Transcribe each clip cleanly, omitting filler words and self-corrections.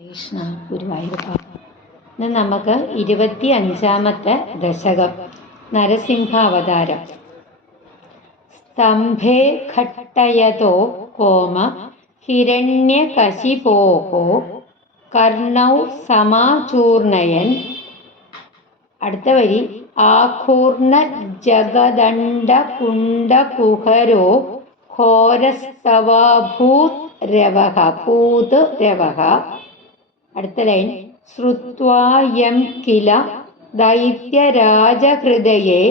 കൃഷ്ണ ഗുരുവായൂരപ്പ. ഇന്ന് നമുക്ക് 25ാമത്തെ ദശകം നരസിംഹാവതാരം. സ്തംഭേ ഘട്ടയതോ കോമ ഹിരണ്യകശിപോः കർണൗ സമാചൂർണയൻ. അടുത്ത വരി ആകൂർണ ജഗദണ്ഡ കുണ്ടകുഹരോ ഘോരസ്തവാഭൂത് രവഃ ഭൂത് രവഃ. അടുത്ത ലൈൻ ശ്രുത്വാ യം കില ദൈത്യരാജഹൃദയേ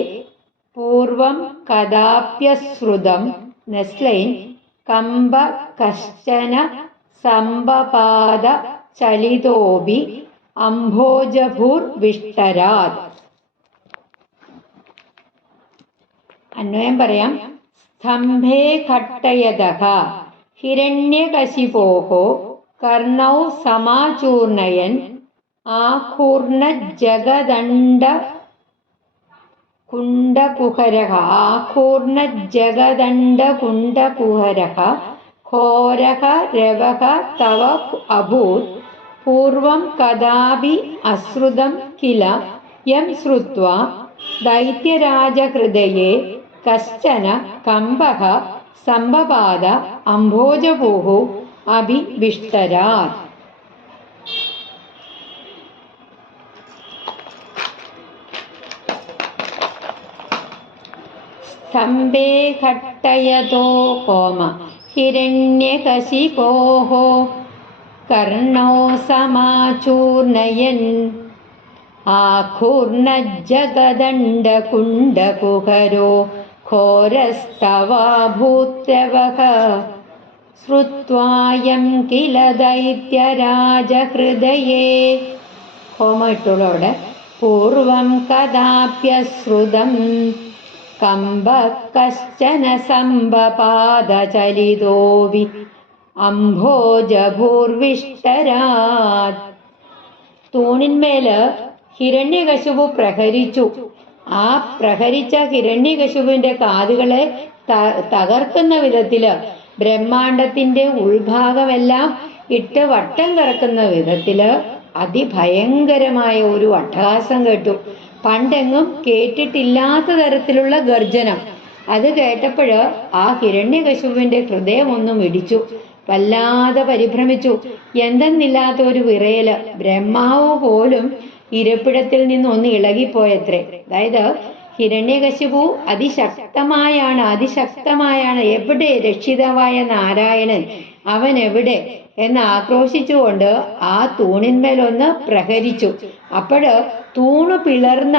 പൂർവം കദാപ്യശ്രുതം. Next line കമ്പ കശ്ചന സംബപാദ ചലിതോപി അംഭോജഭൂർവിഷ്ടരാത്. അന്വയം പറയാം. സ്തംഭേ ഘട്ടയതഃ ഹിരണ്യകശിപോः കർണൗ സമാചൂർണയൻ ആകൂർണ ജഗദണ്ഡ കുണ്ടകുഹരഃ ഘോരഃ രവഃ തവ അഭൂത് പൂർവം കദാപി അശ്രുതം കില യം ശ്രുത്വാ ദൈത്യരാജഹൃദയേ കശ്ചന കമ്പഃ സംബപാദ അംഭോജഭൂഃ അഭിവിഷ്ടരാത്. സ്തംഭേ ഘട്ടയതോ കോമ ഹിരണ്യകശിപോः കർണോ സമാചൂർണയൻ ആകൂർണ ജഗദണ്ഡ കുണ്ടകുഹരോ ഘോരസ്തവാഭൂത്രവഃ ശ്രുത്വാ യം കില ദൈത്യരാജഹൃദയേ. ഹോമ ഇട്ടുള്ളൂ അവിടെ. പൂർവം കദാപ്യശ്രുതം കമ്പ കശ്ചന സംബപാദചലിതോപി അംഭോജഭൂർവിഷ്ടരാത്. തൂണിന്മേല് ഹിരണ്യകശിപു പ്രഹരിച്ചു. ആ പ്രഹരിച്ച ഹിരണ്യകശിപുവിന്റെ കാതുകളെ തകർക്കുന്ന വിധത്തില് ബ്രഹ്മാണ്ടത്തിന്റെ ഉൾഭാഗമെല്ലാം ഇട്ട് വട്ടം കറക്കുന്ന വിധത്തില് അതിഭയങ്കരമായ ഒരു അട്ടഹാസം കേട്ടു. പണ്ടെങ്ങും കേട്ടിട്ടില്ലാത്ത തരത്തിലുള്ള ഗർജനം. അത് കേട്ടപ്പോഴ് ആ ഹിരണ്യകശിപുവിന്റെ ഹൃദയം ഒന്നും ഇടിച്ചു. വല്ലാതെ പരിഭ്രമിച്ചു. എന്തെന്നില്ലാത്ത ഒരു വിറയല്. ബ്രഹ്മാവ് പോലും ഇരിപ്പിടത്തിൽ നിന്ന് ഒന്ന് ഇളകിപ്പോയത്രേ. അതായത് ഹിരണ്യകശിപു അതിശക്തമായാണ് എവിടെ രക്ഷിതാവായ നാരായണൻ, അവൻ എവിടെ എന്ന് ആക്രോശിച്ചുകൊണ്ട് ആ തൂണിന്മേലൊന്ന് പ്രഹരിച്ചു. അപ്പോഴ് തൂണ് പിളർന്ന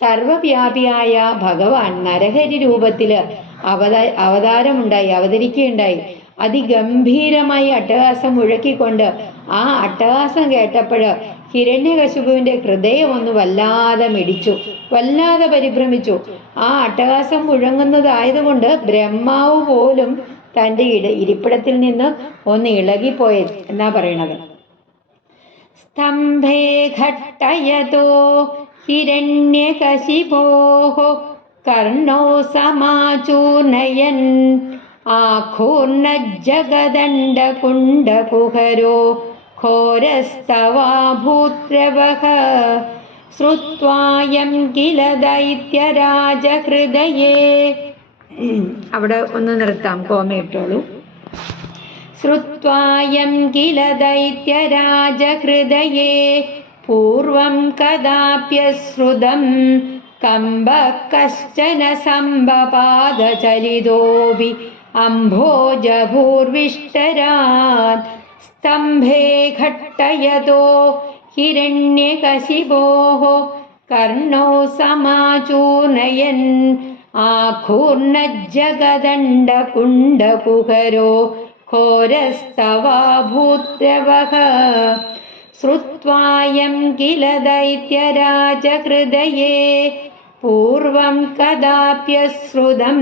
സർവവ്യാപിയായ ഭഗവാൻ നരഹരി രൂപത്തില് അവതരിക്കുകയുണ്ടായി. അതിഗംഭീരമായി അട്ടഹാസം മുഴക്കിക്കൊണ്ട് ആ അട്ടഹാസം കേട്ടപ്പോഴ് ഹിരണ്യകശിപുവിന്റെ ഹൃദയം ഒന്ന് വല്ലാതെ മിടിച്ചു, വല്ലാതെ പരിഭ്രമിച്ചു. ആ അട്ടഹാസം മുഴങ്ങുന്നതായതുകൊണ്ട് ബ്രഹ്മാവ് പോലും തന്റെ ഇരിപ്പിടത്തിൽ നിന്ന് ഒന്ന് ഇളകിപ്പോയ എന്നാ പറയണത്. സ്തംഭേ ഘട്ടയതോ ഹിരണ്യകശിപോः കർണോ സമാചൂർണയൻ ആകൂർണ ജഗദണ്ഡ കുണ്ടകുഹരോ ഘോരസ്തവാഭൂത്രവഃ ശ്രുത്വാ യം കില ദൈത്യരാജഹൃദയേ. അവിടെ ഒന്ന് നിർത്താം, കോമയിട്ടോളൂ. ശ്രുത്വാ യം കില ദൈത്യരാജഹൃദയേ പൂർവം കദാപ്യശ്രുതം കമ്പ കശ്ചന സംബപാദചലിതോപി അംഭോജഭൂർവിഷ്ടരാത്. സ്തംഭേ ഘട്ടയതോ ഹിരണ്യകശിപോः കർണോ സമാചൂർണയൻ ആകൂർണ ജഗദണ്ഡ കുണ്ടകുഹരോ ഘോരസ്തവാഭൂത്രവഃ ശ്രുത്വാ യം കില ദൈത്യരാജഹൃദയേ പൂർവം കദാപ്യശ്രുതം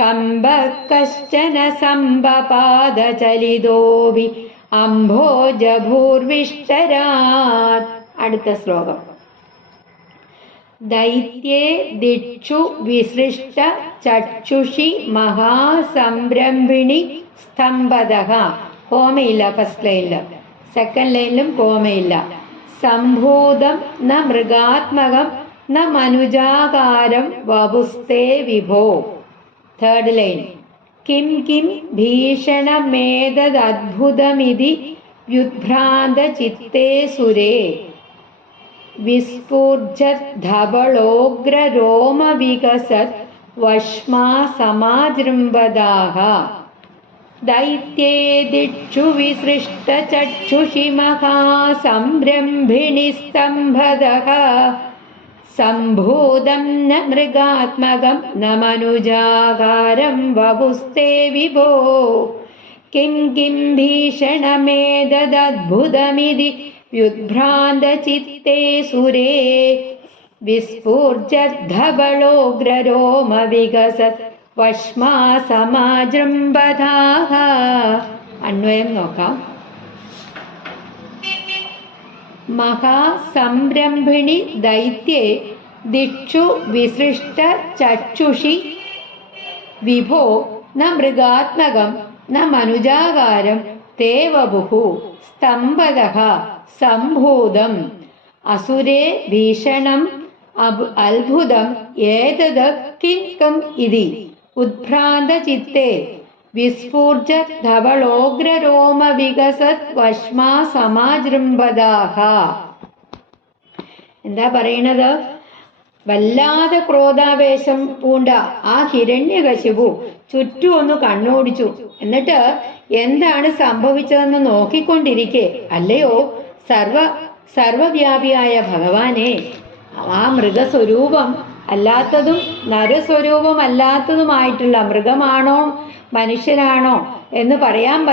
കമ്പ കശ്ചന സംബപാദചലിതോപി അംഭോജഭൂർവിഷ്ടരാത്. അടുത്ത ശ്ലോകം. ദൈത്യേ ദിക്ഷു വിസൃഷ്ട ചക്ഷുഷി മഹാസംരംഭിണി സ്തംഭതഃ. ഹോമയില്ല ഫസ്റ്റ് ലൈനില്. സെക്കൻഡ് ലൈനിലും കോമയില്ല. സംഭൂതം ന മൃഗാത്മകം ന മനുജാകാരം വപുസ്തേ വിഭോ. തേർഡ് ലൈൻ കിം കിം ഭീഷണമേതദ്ഭുതമിതി വ്യുദ്ഭ്രാന്ത ചിത്തേ സുരേ വിസ്ഫുർജദ്ധവളോഗ്രരോമവികസത് വശ്മാ സമാജൃംബദാഹ. ദൈത്യേദിക്ഷു വിസൃഷ്ടചക്ഷുഷി മഹാസംരംഭിണി സ്തംഭദഃ. സംഭൂതം ന മൃഗാത്മകം ന മനുജാകാരം വപുസ്തേ വിഭോ. കിം കിം ഭീഷണമേതദ്ഭുതമിതി വ്യുദ്ഭ്രാന്ത ചിത്തേ സുരേ വിസ്ഫുർജദ്ധവളോഗ്രരോമവികസത് വശ്മാ സമാജൃംബദാഹ. അന്വയം നോക്കാം. മഹാസംരംഭിണി ദൈത്യേ ദിക്ഷു വിസൃഷ്ട ചക്ഷുഷി വിഭോ ന മൃഗാത്മകം ന മനുജാകാരം തേ വപുഃ സ്തംഭദഃ സംഭൂതം. അസുരേ ഭീഷണം അത്ഭുതം ഏതത് കിം കം ഇതി ഉദ്ഭ്രാന്ത ചിത്തേ വിസ്ഫുർജദ്ധവളോഗ്രരോമവികസത് വശ്മാ സമാജൃംബദാഹ. എന്താ പറയണത്? വല്ലാതെ ക്രോധാവേശം പൂണ്ട ആ ഹിരണ്യകശിപു ചുറ്റും ഒന്ന് കണ്ണോടിച്ചു. എന്നിട്ട് എന്താണ് സംഭവിച്ചതെന്ന് നോക്കിക്കൊണ്ടിരിക്കെ, അല്ലയോ സർവവ്യാപിയായ ഭഗവാനെ, ആ മൃഗസ്വരൂപം അല്ലാത്തതും നരസ്വരൂപം അല്ലാത്തതുമായിട്ടുള്ള, മൃഗമാണോ മനുഷ്യനാണോ എന്ന് പറയാൻ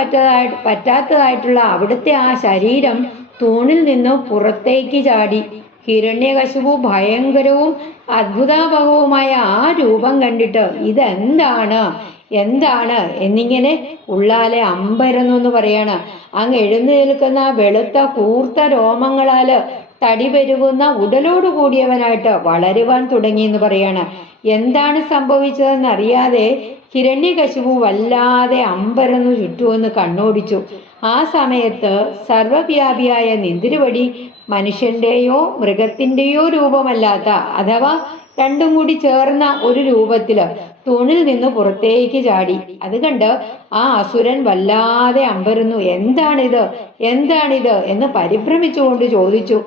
പറ്റാത്തതായിട്ടുള്ള അവിടുത്തെ ആ ശരീരം തൂണിൽ നിന്നും പുറത്തേക്ക് ചാടി. ഹിരണ്യകശിപു ഭയങ്കരവും അത്ഭുതാപകവുമായ ആ രൂപം കണ്ടിട്ട് ഇതെന്താണ് എന്താണ് എന്നിങ്ങനെ ഉള്ളാലെ അമ്പരന്നു എന്ന് പറയാണ്. അങ്ങ് എഴുന്നു നിൽക്കുന്ന വെളുത്ത കൂർത്ത രോമങ്ങളാല് തടി പെരുകുന്ന ഉടലോട് കൂടിയവനായിട്ട് വളരുവാൻ തുടങ്ങി എന്ന് പറയാണ്. എന്താണ് സംഭവിച്ചതെന്ന് അറിയാതെ ഹിരണ്യകശിപു വല്ലാതെ അമ്പരന്നു ചുറ്റുമെന്ന് കണ്ണോടിച്ചു. ആ സമയത്ത് സർവവ്യാപിയായ നിന്തിരുവടി മനുഷ്യന്റെയോ മൃഗത്തിന്റെയോ രൂപമല്ലാത്ത, അഥവാ രണ്ടും കൂടി ചേർന്ന ഒരു രൂപത്തില് തൂണിൽ നിന്ന് പുറത്തേക്ക് ചാടി. അത് കണ്ട് ആ അസുരൻ വല്ലാതെ അമ്പരന്നു. എന്താണിത് എന്താണിത് എന്ന് പരിഭ്രമിച്ചുകൊണ്ട് ചോദിച്ചു.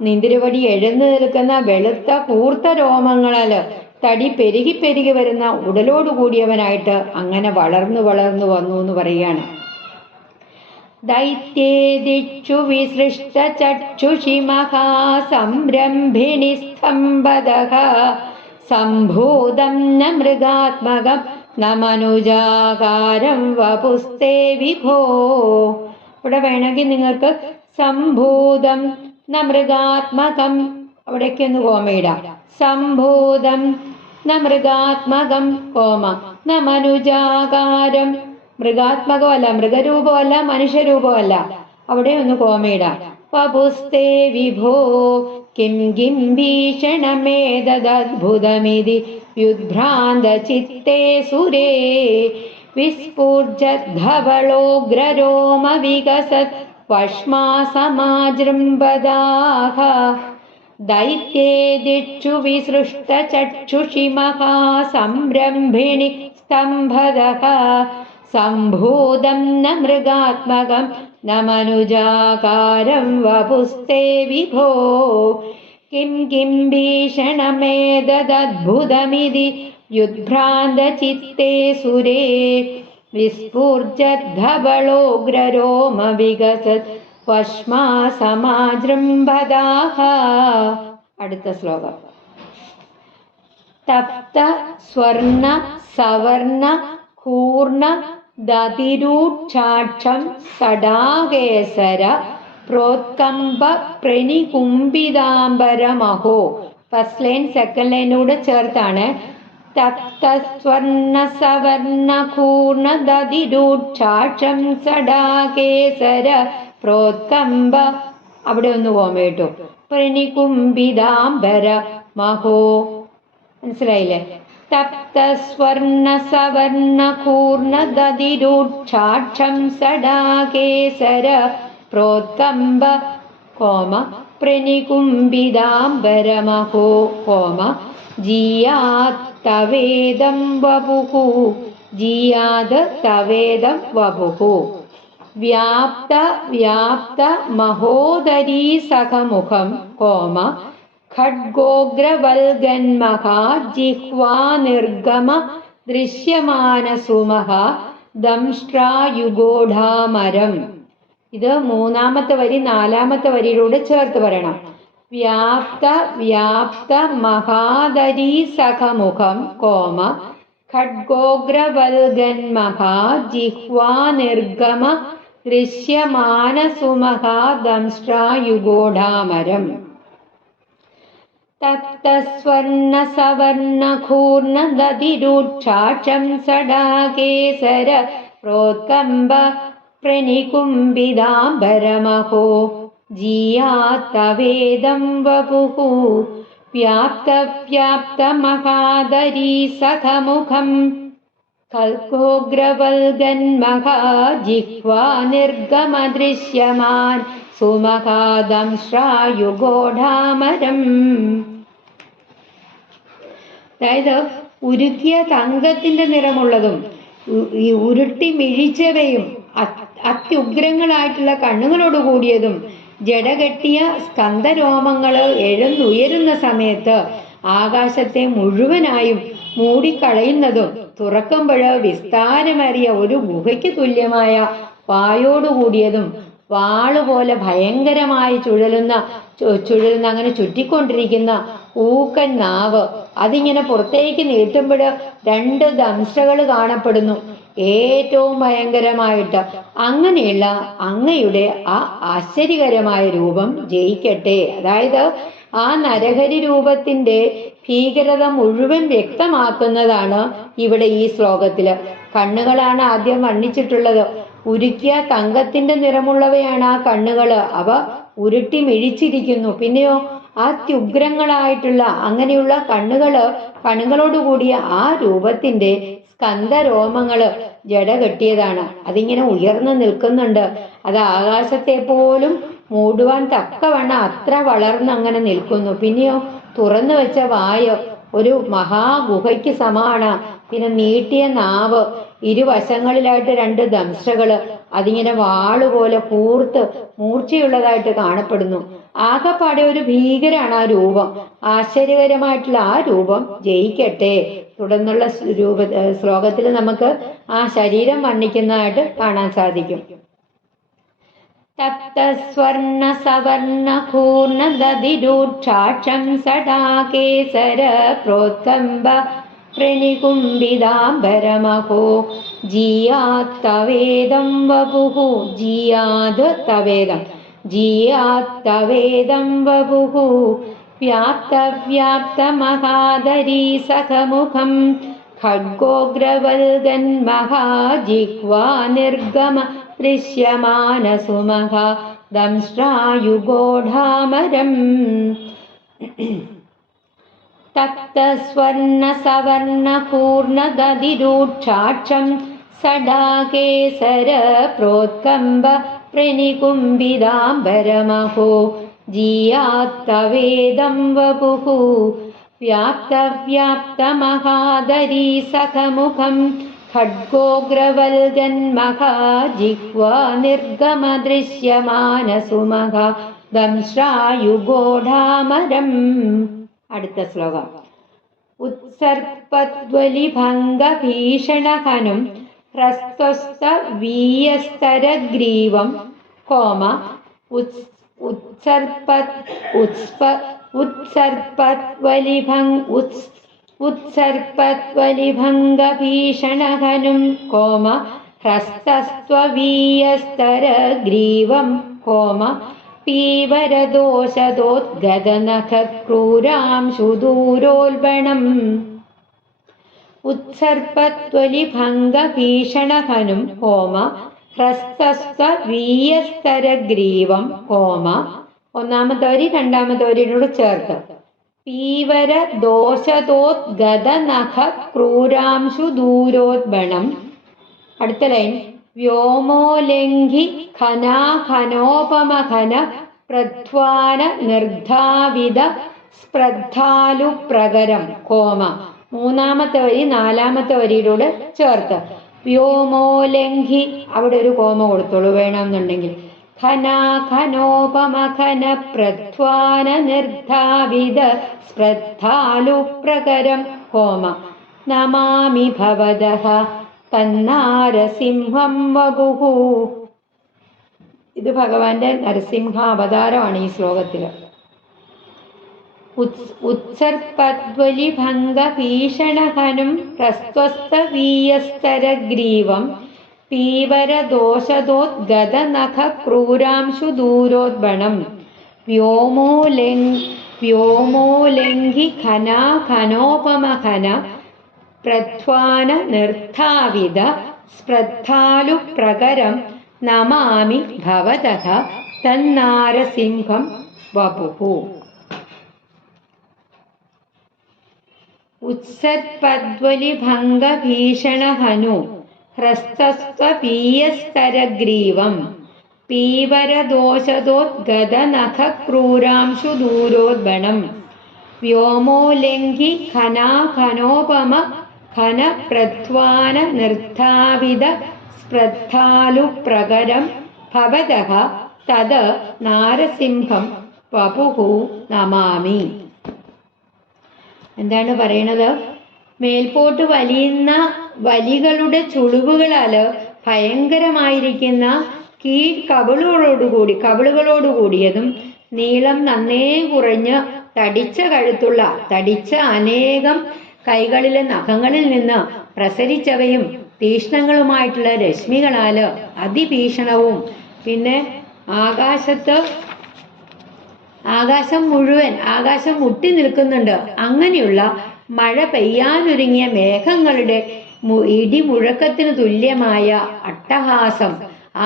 നിന്തിരുവടി എഴുന്നു നിൽക്കുന്ന വെളുത്ത കൂർത്ത രോമങ്ങളാല് തടി പെരുകി പെരുകി വരുന്ന ഉടലോട് കൂടിയവനായിട്ട് അങ്ങനെ വളർന്നു വളർന്നു വന്നു എന്ന് പറയുകയാണ്. ദൈത്യേദിക്ഷു വിസൃഷ്ട ചക്ഷുഷി മഹാസംരംഭിണി സ്തംഭദഃ. സംഭൂതം ന മൃഗാത്മകം ന മനുജാകാരം വപുസ്തേ വിഭോ. ഇവിടെ വേണമെങ്കിൽ നിങ്ങൾക്ക് സംഭൂതം ന മൃഗാത്മകം, അവിടേക്ക് ഒന്ന് കോമയിടാം. സംഭൂതം ന മൃഗാത്മകം കോമ ന മനുജാകാരം, മൃഗാത്മകമല്ല, മൃഗരൂപമല്ല, മനുഷ്യരൂപമല്ല, അവിടെ ഒന്ന് കോമയിടാം. വപുസ്തേ വിഭോ കിം കിം ഭീഷണമേതദ്ഭുതമിതി വ്യുദ്ഭ്രാന്ത ചിത്തേ സുരേ വിസ്ഫുർജദ്ധവളോഗ്രരോമവികസത് വശ്മാ സമാജൃംബദാഹ. ദൈത്യേദിക്ഷു വിസൃഷ്ട ചക്ഷുഷി മഹാസംരംഭിണി സ്തംഭദഃ. സംഭൂതം ന മൃഗാത്മകം ന മനുജാകാരം വപുസ്തേ വിഭോ. കിം കിം ഭീഷണമേതദ്ഭുതമിതി വ്യുദ്ഭ്രാന്ത ചിത്തേ സുരേ വിസ്ഫുർജദ്ധവളോഗ്രരോമവികസത് വശ്മാ സമാജൃംബദാഹ. അടുത്ത ശ്ലോകം. തപ്ത സ്വർണ സവർണ കൂർണ ദതിരൂക്ഷാക്ഷം തടാകേസര പ്രോത്കമ്പ പ്രണികുംഭിതാംബരമഹോ. ഫസ്റ്റ് ലൈൻ സെക്കൻഡ് ലൈനൂടെ ചേർത്താണ്. തപ്ത സ്വർണ സവർണ കൂർണ ദതിരൂക്ഷാക്ഷം തടാകേസര പ്രോത്കമ്പ, അവിടെ ഒന്ന് കോമയിട്ടു. പ്രണികുംഭിതാംബര മഹോ. മനസ്സിലായില്ലേ? തപ്ത സ്വർണ സവർണ കൂർണ ദതിരൂക്ഷാക്ഷം തടാകേസര പ്രോത്കമ്പ കോമ പ്രനികുംബിതാംബരമഹോ കോമ ജീയാത് തവേദം വപുഃ ജീയാത് തവേദം വപുഃ വ്യാപ്ത വ്യാപ്ത മഹോദരീ സഖമുഖം കോമ ഖഡ്ഗോഗ്രവൽഗന്മഹാ ജിഹ്വാ നിർഗമ ദൃശ്യമാനസുമഹ ദംഷ്ട്രായുഗോഢാമരം. ഇത് മൂന്നാമത്തെ വരി നാലാമത്തെ വരിയിലൂടെ ചേർത്ത് പറയണം. വ്യാപ്ത വ്യാപ്ത മഹാദരീ സഖമുഖം കോമ ഖഡ്ഗോഗ്രവൽഗന്മഹാ ജിഹ്വാ നിർഗമ ദൃശ്യമാനസുമഹ ദംഷ്ട്രായുഗോഢാമരം. തപ്തസ്വർണസവർണഘൂർണദതിരൂക്ഷാക്ഷം സടാകേസര പ്രോത്കമ്പ പ്രനികുംബിതാംബരമഹോ ജീയാത്തവേദം വപുഃ വ്യാപ്തവ്യാപ്തമഹാദരീ സഖമുഖം ഖൽഗോഗ്രവൽഗന്മഹാ ജിഹ്വാ നിർഗമദൃശ്യമാൻ സുമഹാദംശ്രായുഗോഢാമരം. അതായത് ഉരുക്കിയ തങ്കത്തിന്റെ നിറമുള്ളതും ഈ ഉരുട്ടി മിഴിച്ചവയും അത്യുഗ്രങ്ങളായിട്ടുള്ള കണ്ണുകളോട് കൂടിയതും ജടകെട്ടിയ സ്കന്ധരോമങ്ങള് എഴുന്നുയരുന്ന സമയത്ത് ആകാശത്തെ മുഴുവനായും മൂടിക്കളയുന്നതും തുറക്കുമ്പോൾ വിസ്താരമേറിയ ഒരു ഗുഹയ്ക്ക് തുല്യമായ വായോടുകൂടിയതും വാളുപോലെ ഭയങ്കരമായി ചുഴലുന്ന അങ്ങനെ ചുറ്റിക്കൊണ്ടിരിക്കുന്ന ഊക്കൻ നാവ് അതിങ്ങനെ പുറത്തേക്ക് നീട്ടുമ്പോൾ രണ്ട് ദംഷ്ടകൾ കാണപ്പെടുന്നു ഏറ്റവും ഭയങ്കരമായിട്ട്. അങ്ങനെയുള്ള അങ്ങയുടെ ആ ആശ്ചര്യകരമായ രൂപം ജയിക്കട്ടെ. അതായത് ആ നരഹരി രൂപത്തിന്റെ ഭീകരത മുഴുവൻ വ്യക്തമാക്കുന്നതാണ് ഇവിടെ ഈ ശ്ലോകത്തില്. കണ്ണുകളാണ് ആദ്യം വർണ്ണിച്ചിട്ടുള്ളത്. ഉരുക്കിയ തങ്കത്തിന്റെ നിറമുള്ളവയാണ് ആ കണ്ണുകള്. അവ ഉരുട്ടി മിഴിച്ചിരിക്കുന്നു. പിന്നെയോ അത്യുഗ്രങ്ങളായിട്ടുള്ള അങ്ങനെയുള്ള കണ്ണുകളോടുകൂടിയ ആ രൂപത്തിന്റെ സ്കന്ധരോമങ്ങള് ജട കെട്ടിയതാണ്. അതിങ്ങനെ ഉയർന്നു നിൽക്കുന്നുണ്ട്. അത് ആകാശത്തെ പോലും മൂടുവാൻ തക്കവണ്ണം അത്ര വളർന്നങ്ങനെ നിൽക്കുന്നു. പിന്നെയോ തുറന്നു വെച്ച വായ് ഒരു മഹാഗുഹയ്ക്ക് സമാണ്. പിന്നെ നീട്ടിയ നാവ്, ഇരുവശങ്ങളിലായിട്ട് രണ്ട് ദംഷ്ടകള് അതിങ്ങനെ വാളുപോലെ കൂർത്ത് മൂർച്ചയുള്ളതായിട്ട് കാണപ്പെടുന്നു. ആകെപ്പാടെ ഒരു ഭീകരാണ് ആ രൂപം. ആശ്ചര്യകരമായിട്ടുള്ള ആ രൂപം ജയിക്കട്ടെ. തുടർന്നുള്ള ശ്ലോകത്തിൽ നമുക്ക് ആ ശരീരം വർണ്ണിക്കുന്നതായിട്ട് കാണാൻ സാധിക്കും. തപ്തസ്വർണ സവർണ ഘൂർണദതിരൂക്ഷാക്ഷം സടാകേസര പ്രോത്കമ്പ പ്രനികുംബിതാംബരമഹോ ജീയാത്തവേദം വപുഃ ജീയാത് തവേദം ജീയാത്തവേദം വപുഃ വ്യാപ്തവ്യാപ്തമഹാദരീ സഖമുഖം ഖഡ്ഗോഗ്രവൽഗന്മഹാ ജിഹ്വാ നിർഗമ ദൃശ്യമാനസുമഹ ദംഷ്ട്രായുഗോഢാമരം. തപ്തസ്വർണ സവർണ പൂർണദതിരൂക്ഷാക്ഷം സടാകേസര പ്രോത്കമ്പ പ്രനികുംബിതാംബരമഹോ ജീയാത്തവേദം വപുഃ വ്യാപ്തവ്യാപ്തമഹാദരീ സഖമുഖം ഖഡ്ഗോഗ്രവൽഗന്മഹാ ജിഹ്വാ നിർഗമ ദൃശ്യമാനസുമഹ ദംശ്രായുഗോഢാമരം. അടുത്ത ശ്ലോകം. ഉത്സർപ്പദ്വലിഭംഗഭീഷണഹനും ഹ്രസ്വസ്ത വീയസ്തരഗ്രീവം കോമ ഉത്സർപ്പദ്വലിഭംഗഭീഷണഹനും കോമ ഹ്രസ്തസ്ത്വവീയസ്തരഗ്രീവം കോമ പീവരദോഷദോദ്ഗതനഖക്രൂരാംശുദൂരോൽബണം. ഉത്സർപ്പത്വലിഭംഗഭീഷണഹനും കോമ ഹ്രസ്തസ്ത്വവീയസ്തരഗ്രീവം കോമ ഒന്നാമത്തെ വരി രണ്ടാമത്തെ വരിയോട് ചേർത്ത് പീവരദോഷദോദ്ഗതനഖക്രൂരാംശുദൂരോൽബണം. അടുത്ത ലൈൻ വ്യോമോലംഘി ഖനാഖനോപമഖന പ്രധ്വാന നിർദ്ധാവിത സ്പ്രദ്ധാലു പ്രകരം കോമ. മൂന്നാമത്തെ വരി നാലാമത്തെ വരിയിലൂടെ ചേർത്ത് വ്യോമോലംഘി അവിടെ ഒരു കോമ കൊടുത്തോളൂ വേണമെന്നുണ്ടെങ്കിൽ. ഖനാഖനോപമഖന പ്രധ്വാന നിർദ്ധാവിത സ്പ്രദ്ധാലു പ്രകരം കോമ. നമാമി ഭവതഃ തന്നാരസിംഹം വപുഃ. ഇത് ഭഗവാന്റെ നരസിംഹ അവതാരമാണ് ഈ ശ്ലോകത്തിൽ. ഉത്സർപ്പദ്വലിഭംഗ ഭീഷണഹനും ഹ്രസ്വസ്തവീയസ്തരഗ്രീവം പീവരദോഷദോദ്ഗത നഖ ക്രൂരാംശു ദൂരോദ്ബണം. വ്യോമോലംഘി ഖനാഖനോപമഖന പ്രധ്വാന നിർദ്ധാവിത സ്പ്രദ്ധാലു പ്രകരം നമാമി ഭവതഃ തന്നാരസിംഹം വപുഃ. ഉത്സർപ്പദ്വലിഭംഗ ഭീഷണഹനു ഹ്രസ്വസ്തവീയസ്തരഗ്രീവം പീവരദോഷദോദ്ഗത നഖ ക്രൂരാംശു ദൂരോദ്ബണം. വ്യോമോലംഘി ഖനാഖനോപമ ഖന പ്രധ്വാന നിർദ്ധാവിത സ്പ്രദ്ധാലു പ്രകരം ഭവതഃ തത് നാരസിംഹം വപുഃ നമാമി. എന്താണ് പറയണത്? മേൽപോട്ട് വലിയുന്ന വലികളുടെ ചുളിവുകളാൽ ഭയങ്കരമായിരിക്കുന്ന കവിളുകളോടുകൂടിയതും നീളം നന്നേ കുറഞ്ഞ് തടിച്ച അനേകം കൈകളിലെ നഖങ്ങളിൽ നിന്ന് പ്രസരിച്ചവയും തീഷ്ണങ്ങളുമായിട്ടുള്ള രശ്മികളാല് അതിഭീഷണവും പിന്നെ ആകാശം മുട്ടി നിൽക്കുന്നുണ്ട്. അങ്ങനെയുള്ള മഴ പെയ്യാനൊരുങ്ങിയ മേഘങ്ങളുടെ ഇടിമുഴക്കത്തിന് തുല്യമായ അട്ടഹാസം. ആ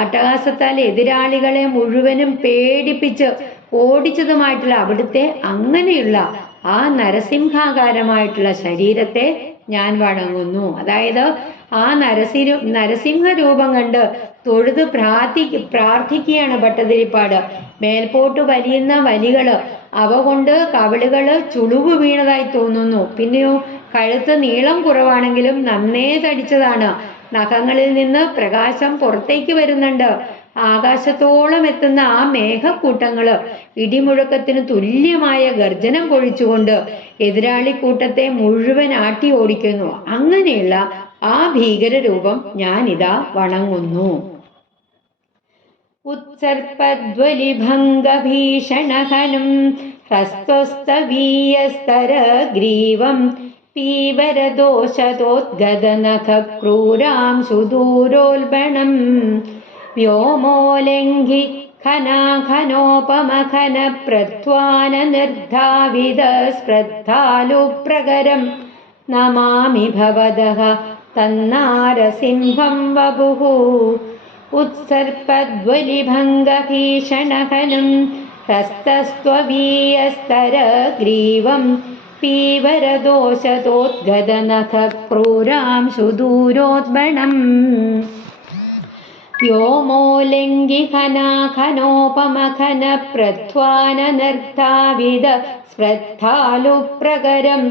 അട്ടഹാസത്താൽ എതിരാളികളെ മുഴുവനും പേടിപ്പിച്ച് ഓടിച്ചതുമായിട്ടുള്ള അവിടുത്തെ അങ്ങനെയുള്ള ആ നരസിംഹാകാരമായിട്ടുള്ള ശരീരത്തെ ഞാൻ വണങ്ങുന്നു. അതായത് ആ നരസിംഹ രൂപം കണ്ട് തൊഴുത് പ്രാർത്ഥിക്കുകയാണ് ഭട്ടതിരിപ്പാട്. മേൽപോട്ട് വലിയുന്ന വലികള് അവ കൊണ്ട് കവിളുകള് ചുളിവ് വീണതായി തോന്നുന്നു. പിന്നെയോ കഴുത്ത് നീളം കുറവാണെങ്കിലും നന്നേ തടിച്ചതാണ്. നഖങ്ങളിൽ നിന്ന് പ്രകാശം പുറത്തേക്ക് വരുന്നുണ്ട്. ആകാശത്തോളം എത്തുന്ന ആ മേഘക്കൂട്ടങ്ങള് ഇടിമുഴക്കത്തിന് തുല്യമായ ഗർജനം പൊഴിച്ചുകൊണ്ട് എതിരാളിക്കൂട്ടത്തെ മുഴുവൻ ആട്ടി ഓടിക്കുന്നു. അങ്ങനെയുള്ള ആ ഭീകരരൂപം ഞാനിതാ വണങ്ങുന്നു. ഉത്സർപ്പദ്വലിഭംഗഭീഷണഹനും ഹ്രസ്വസ്തവീയസ്തരഗ്രീവം പീവരദോഷദോദ്ഗതനഖ ക്രൂരാംശു ദൂരോൽബണം. വ്യോമോലംഘി ഖനാഖനോപമഖന പ്രധ്വാന നിർദ്ധാവിത സ്പ്രദ്ധാലു പ്രകരം നമാമി ഭവതഃ തന്നാരസിംഹം വപുഃ. ഉത്സർപ്പദ്വലിഭംഗഭീഷണഹനും ഹ്രസ്വസ്തവീയസ്തരഗ്രീവം പീവരദോഷദോദ്ഗതനഖ ക്രൂരാംശു ദൂരോദ്ബണം. വ്യോമോലംഘി ഖനാഖനോപമഖന പ്രധ്വാന നിർദ്ധാവിത സ്പ്രദ്ധാലു പ്രകരം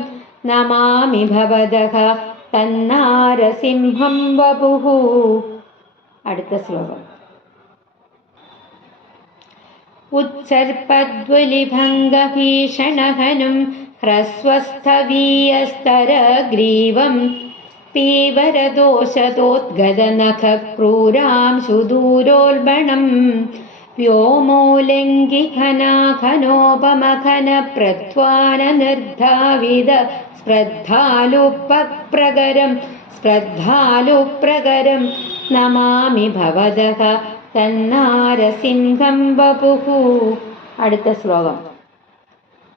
നമാമി ഭവതഃ തന്നാരസിംഹം വപുഃ. അടുത്ത ശ്ലോകം. ഉത്സർപ്പദ്വലിഭംഗഭീഷണഹനും ഹ്രസ്വസ്തവീയസ്തരഗ്രീവം പീവരദോഷദോദ്ഗതനഖ ക്രൂരാംശു ദൂരോൽബണം. വ്യോമോലംഘി ഖനാഖനോപമഖന പ്രധ്വാന നിർദ്ധാവിത സ്പ്രദ്ധാലു പ്രകരം നമാമി ഭവതഃ തന്നാരസിംഹം വപുഃ. അടുത്ത ശ്ലോകം.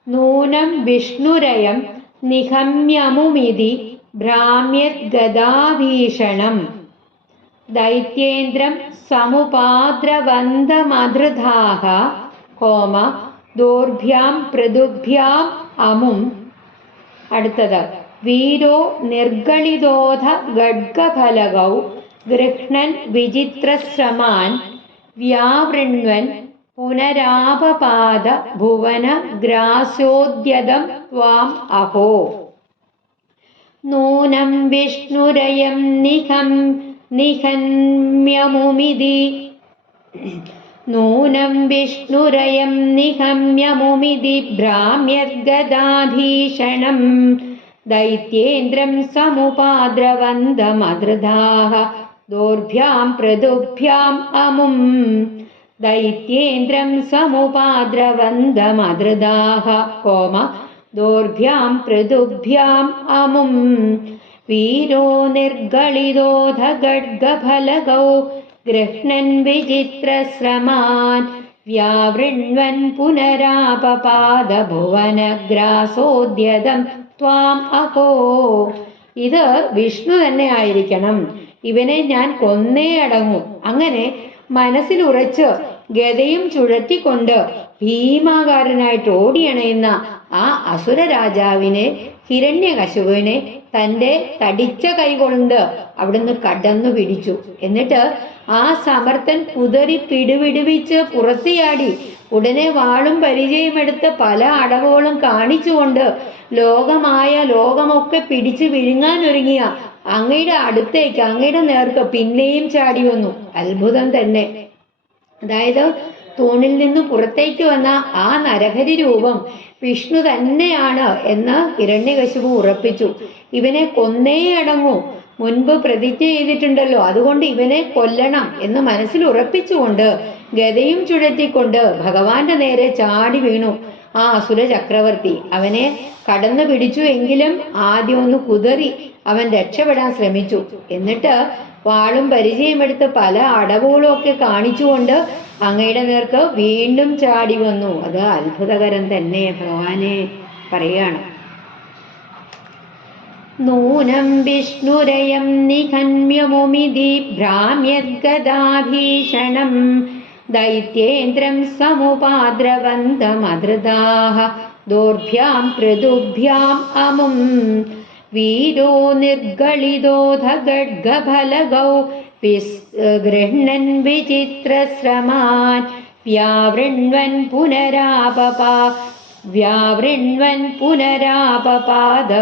നൂനം വിഷ്ണുരയം നിഹമ്യമുമിതി ഭ്രാമ്യദ്ഗദാഭീഷണം ദൈത്യേന്ദ്രം സമുപാദ്രവന്തമധൃതാഃ ദോർഭ്യാം പൃഥുഭ്യാം അമും. അടുത്തത് വീരോ നിർഗളിതോധ ഖഡ്ഗഫലകൗ ഗൃഹ്ണൻ വിചിത്രശ്രമാൻ വ്യാവൃണ്വൻ പുനരാപപാദ ഭുവന ഗ്രാസോദ്യതം ത്വാം അഹോ. നൂനം വിഷ്ണുരയം നിഹന്മ്യമുമിതി നൂനം വിഷ്ണുരയം നിഹമ്യമുമിതി ഭ്രാമ്യദ്ഗദാഭീഷണം ദൈത്യേന്ദ്രം സമുപാദ്രവന്തമധൃതാഃ ദോർഭ്യാം പൃഥുഭ്യാം അമും. ദൈത്യേന്ദ്രം സമുപാദ്രവന്തമധൃതാഃ കോമ ദോർഭ്യാം പൃഥുഭ്യാം അമും. വീരോ നിർഗളിതോധ ഖഡ്ഗഫലകൗ ഗൃഹ്ണൻ വിചിത്രശ്രമാൻ വ്യാവൃണ്വൻ പുനരാപപാദ ഭുവനഗ്രാസോദ്യതം ത്വാം അഹോ. ഇത് വിഷ്ണു തന്നെ ആയിരിക്കണം, ഇവനെ ഞാൻ കൊന്നേ അടങ്ങൂ. അങ്ങനെ മനസ്സിലുറച്ച് ഗദയും ചുഴറ്റിക്കൊണ്ട് ഭീമാകാരനായിട്ട് ഓടിയണയുന്ന ആ അസുര രാജാവിനെ, ഹിരണ്യകശിപുവിനെ തൻ്റെ തടിച്ച കൈകൊണ്ട് അവിടുന്ന് കടന്നു പിടിച്ചു. എന്നിട്ട് ആ സമർത്ഥൻ കുതറി പിടിവിടുവിച്ച് പുറത്തിയാടി ഉടനെ വാളും പരിചയമെടുത്ത് പല അടവുകളും കാണിച്ചുകൊണ്ട് ലോകമൊക്കെ പിടിച്ചു വിഴുങ്ങാനൊരുങ്ങിയ അങ്ങയുടെ അടുത്തേക്ക്, അങ്ങയുടെ നേർക്ക് പിന്നെയും ചാടി വന്നു. അത്ഭുതം തന്നെ. അതായത് തൂണിൽ നിന്ന് പുറത്തേക്ക് വന്ന ആ നരഹരി രൂപം വിഷ്ണു തന്നെയാണ് എന്ന് ഹിരണ്യകശിപു ഉറപ്പിച്ചു. ഇവനെ കൊന്നേ അടങ്ങൂ, മുൻപ് പ്രതിജ്ഞ ചെയ്തിട്ടുണ്ടല്ലോ, അതുകൊണ്ട് ഇവനെ കൊല്ലണം എന്ന് മനസ്സിൽ ഉറപ്പിച്ചുകൊണ്ട് ഗദയും ചുഴറ്റിക്കൊണ്ട് ഭഗവാന്റെ നേരെ ചാടി വീണു ആ അസുര ചക്രവർത്തി. അവനെ കടന്നു പിടിച്ചു എങ്കിലും ആദ്യം ഒന്ന് കുതറി അവൻ രക്ഷപ്പെടാൻ ശ്രമിച്ചു. എന്നിട്ട് വാളും പരിചയമെടുത്ത് പല അടവുകളും ഒക്കെ കാണിച്ചുകൊണ്ട് അങ്ങയുടെ നേർക്ക് വീണ്ടും ചാടി വന്നു. അത് അത്ഭുതകരം തന്നെ. ഭഗവാനെ പറയാണ്. നൂനം വിഷ്ണുരയം നിഹന്മ്യമുമിതി ഭ്രാമ്യദ്ഗദാഭീഷണം ദൈത്യേന്ദ്രം സമുപാദ്രവന്തമധൃതാഃ ദോർഭ്യാം പൃഥുഭ്യാം അമും. വീരോ നിർഗളിതോധ ഖഡ്ഗഫലകൗ ഗൃഹ്ണൻ വിചിത്രശ്രമാൻ വ്യാവൃണ്വൻ പുനരാപപാദ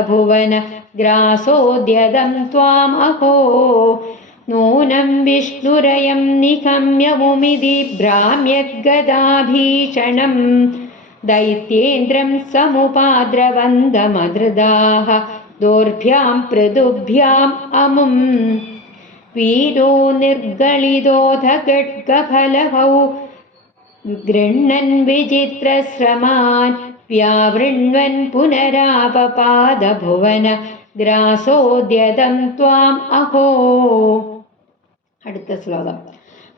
ഭുവന ഗ്രാസോദ്യതം ത്വാം അഹോ. നൂനം വിഷ്ണുരയം നിഹമ്യമുമിതി ഭ്രാമ്യദ്ഗദാഭീഷണം ദൈത്യേന്ദ്രം സമുപാദ്രവന്തമധൃതാഃ ദോർഭ്യാം പൃഥുഭ്യാം അമും. വീരോ നിർഗളിതോധ ഖഡ്ഗഫലകൗ ഗൃഹ്ണൻ വിചിത്രശ്രമാൻ വ്യാവൃണ്വൻ പുനരാപപാദ ഭുവന ഗ്രാസോദ്യതം ത്വാം അഹോ. അടുത്ത ശ്ലോകം.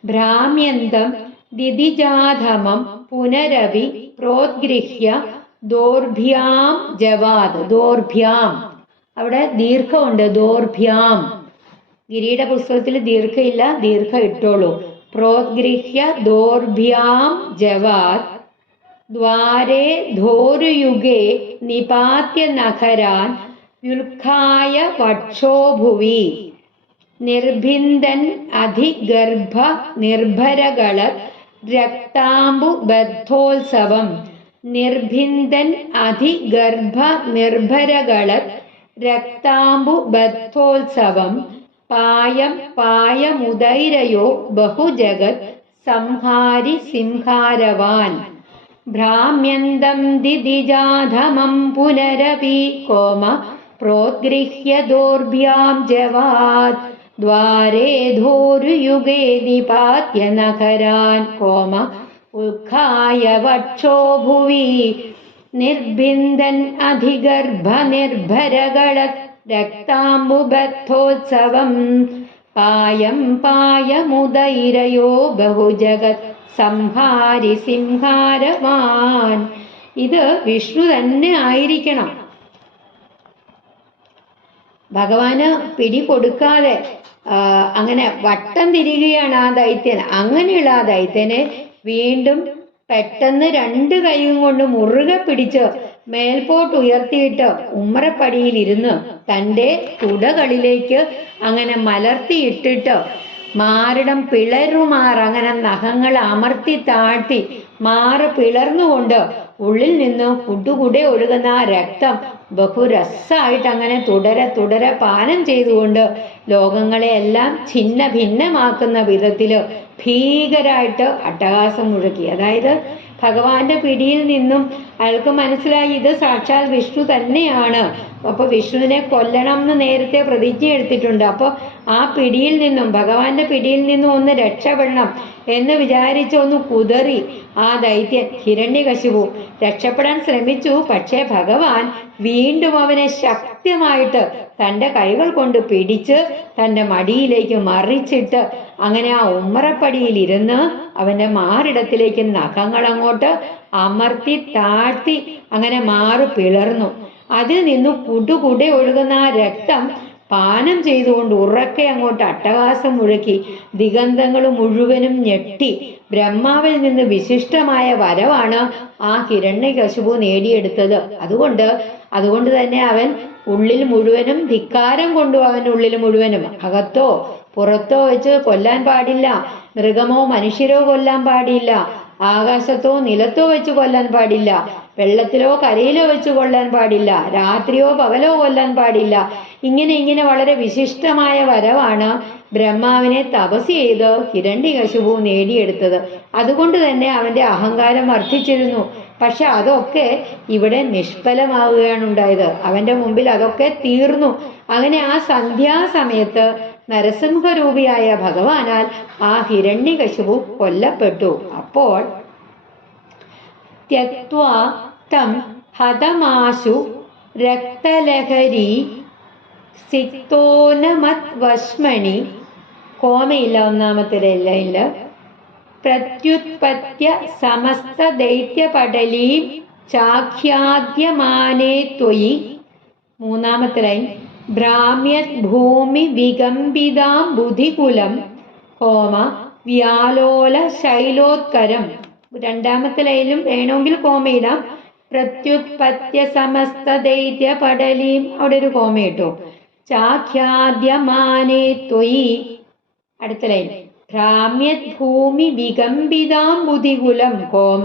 ഭ്രാമ്യന്തം ദിതിജാധമം പുനരവി പ്രോദ്ഗൃഹ്യ ദോർഭ്യാം ജവാദ്. ദോർഭ്യാം, അവിടെ ദീർഘമുണ്ട്. ദോർഭ്യാം. ഗിരിയുടെ പുസ്തകത്തിൽ ദീർഘമില്ല, ദീർഘ ഇട്ടോളൂ. പ്രോദ്ഗൃഹ്യ ദോർഭ്യാം ജവാദ് ദ്വാരേ ധോരുയുഗേ നിപാത്യ നഖരാൻ വ്യുൽഖായ വക്ഷോഭുവി നിർഭിന്ദൻ അധിഗർഭ നിർഭരകളത് രക്താംബുബദ്ധോത്സവം. നിർഭിന്ദൻ അധിഗർഭ നിർഭരകളത് രക്താംബുബദ്ധോത്സവം പായം പായമുദൈരയോ ബഹുജഗത് സംഹാരി സിംഹാരവാൻ. ഭ്രാമ്യന്തം ദിതിജാധമം പുനരപി കോമ പ്രോദ്ഗൃഹ്യ ദോർഭ്യാം ജവാദ് ദ്വാരേ ധോരുയുഗേ നിപാത്യ നഖരാൻ കോമ ഉൽഖായ വക്ഷോ ഭുവി നിർഭിന്ദൻ അധിഗർഭ നിർഭരകളത് രക്താംബുബദ്ധോത്സവം പായം പായമുദൈരയോ ബഹുജഗത് സംഹാരി സിംഹാരവാൻ. ഇത് വിഷ്ണു തന്നെ ആയിരിക്കണം. ഭഗവാന് പിടി കൊടുക്കാതെ അങ്ങനെ വട്ടം തിരികുകയാണ് ആ ദൈത്യൻ. അങ്ങനെയുള്ള ആ ദൈത്യനെ വീണ്ടും പെട്ടെന്ന് രണ്ട് കൈയും കൊണ്ട് മുറുകെ പിടിച്ച് മേൽപോട്ടുയർത്തിയിട്ട് ഉമ്മറപ്പടിയിലിരുന്ന് തൻ്റെ തുടകളിലേക്ക് അങ്ങനെ മലർത്തിയിട്ടിട്ട് മാറിടം പിളരുമാർ അങ്ങനെ നഖങ്ങൾ അമർത്തി താഴ്ത്തി മാറ് പിളർന്നുകൊണ്ട് ഉള്ളിൽ നിന്ന് കുടുകുടെ ഒഴുകുന്ന ആ രക്തം ബഹുരസായിട്ട് അങ്ങനെ തുടരെ പാനം ചെയ്തുകൊണ്ട് ലോകങ്ങളെ എല്ലാം ഛിന്ന ഭിന്നമാക്കുന്ന വിധത്തില് ഭീകരായിട്ട് അട്ടഹാസം മുഴക്കി. അതായത് ഭഗവാന്റെ പിടിയിൽ നിന്നും അയാൾക്ക് മനസ്സിലായി ഇത് സാക്ഷാൽ വിഷ്ണു തന്നെയാണ്. അപ്പൊ വിഷ്ണുവിനെ കൊല്ലണം എന്ന് നേരത്തെ പ്രതിജ്ഞ എടുത്തിട്ടുണ്ട്. അപ്പോൾ ആ പിടിയിൽ നിന്നും ഭഗവാന്റെ പിടിയിൽ നിന്നും ഒന്ന് രക്ഷപ്പെടണം എന്ന് വിചാരിച്ച് ഒന്ന് കുതറി ആ ദൈത്യൻ ഹിരണ്യകശിപു രക്ഷപ്പെടാൻ ശ്രമിച്ചു. പക്ഷേ ഭഗവാൻ വീണ്ടും അവനെ ശക്തമായിട്ട് തൻ്റെ കൈകൾ കൊണ്ട് പിടിച്ച് തൻ്റെ മടിയിലേക്ക് മറിച്ചിട്ട് അങ്ങനെ ആ ഉമ്മറപ്പടിയിൽ ഇരുന്ന് അവന്റെ മാറിടത്തിലേക്ക് നഖങ്ങൾ അങ്ങോട്ട് അമർത്തി താഴ്ത്തി അങ്ങനെ മാറു പിളർന്നു. അതിൽ നിന്ന് കുടുകുടെ ഒഴുകുന്ന ആ രക്തം പാനം ചെയ്തുകൊണ്ട് ഉറക്കെ അങ്ങോട്ട് അട്ടഹാസം മുഴക്കി. ദിഗന്ധങ്ങൾ മുഴുവനും ഞെട്ടി. ബ്രഹ്മാവിൽ നിന്ന് വിശിഷ്ടമായ വരവാണ് ആ ഹിരണ്യകശിപു നേടിയെടുത്തത്. അതുകൊണ്ട് തന്നെ അവൻ ഉള്ളിൽ മുഴുവനും ധിക്കാരം കൊണ്ടു. അവൻ്റെ ഉള്ളിൽ മുഴുവനും അകത്തോ പുറത്തോ വെച്ച് കൊല്ലാൻ പാടില്ല, മൃഗമോ മനുഷ്യരോ കൊല്ലാൻ പാടില്ല, ആകാശത്തോ നിലത്തോ വെച്ച് കൊല്ലാൻ പാടില്ല, വെള്ളത്തിലോ കരയിലോ വെച്ച് കൊല്ലാൻ പാടില്ല, രാത്രിയോ പകലോ കൊല്ലാൻ പാടില്ല. ഇങ്ങനെ വളരെ വിശിഷ്ടമായ വരവാണ് ബ്രഹ്മാവിനെ തപസ് ചെയ്ത് ഹിരണ്യകശിപു നേടിയെടുത്തത്. അതുകൊണ്ട് തന്നെ അവന്റെ അഹങ്കാരം വർദ്ധിച്ചിരുന്നു. പക്ഷെ അതൊക്കെ ഇവിടെ നിഷ്ഫലമാവുകയാണ് ഉണ്ടായത്. അവന്റെ മുമ്പിൽ അതൊക്കെ തീർന്നു. അങ്ങനെ ആ സന്ധ്യാസമയത്ത് നരസിംഹരൂപിയായ ഭഗവാനാൽ ആ ഹിരണ്യകശിപു കൊല്ലപ്പെട്ടു. അപ്പോൾ ത്യക്ത്വാ തം ഹതമാശു രക്തലഹരി സിക്തോനമത് വശ്മണി, കോമയില്ല ഒന്നാമത്തെ ലൈനില്, പ്രത്യുത്പത്യ സമസ്ത ദൈത്യപടലീം ചാഖ്യാദ്യമാനേ ത്വയി, മൂന്നാമത്തെ ലൈൻ, ഭ്രാമ്യത് ഭൂമി വികമ്പിതാം ബുധികുലം കോമ വ്യാലോല ശൈലോത്കരം. രണ്ടാമത്തെ ലൈനിലും വേണമെങ്കിൽ കോമയിടാം. പ്രത്യുത്പത്യ സമസ്ത ദൈത്യ പടലീം, അവിടെ ഒരു കോമ ഇട്ടു. ചാഖ്യാദ്യമാനേ ത്വയി. അടുത്ത ലൈൻ, ഭ്രാമ്യത് ഭൂമി വികമ്പിതാം ബുധികുലം കോമ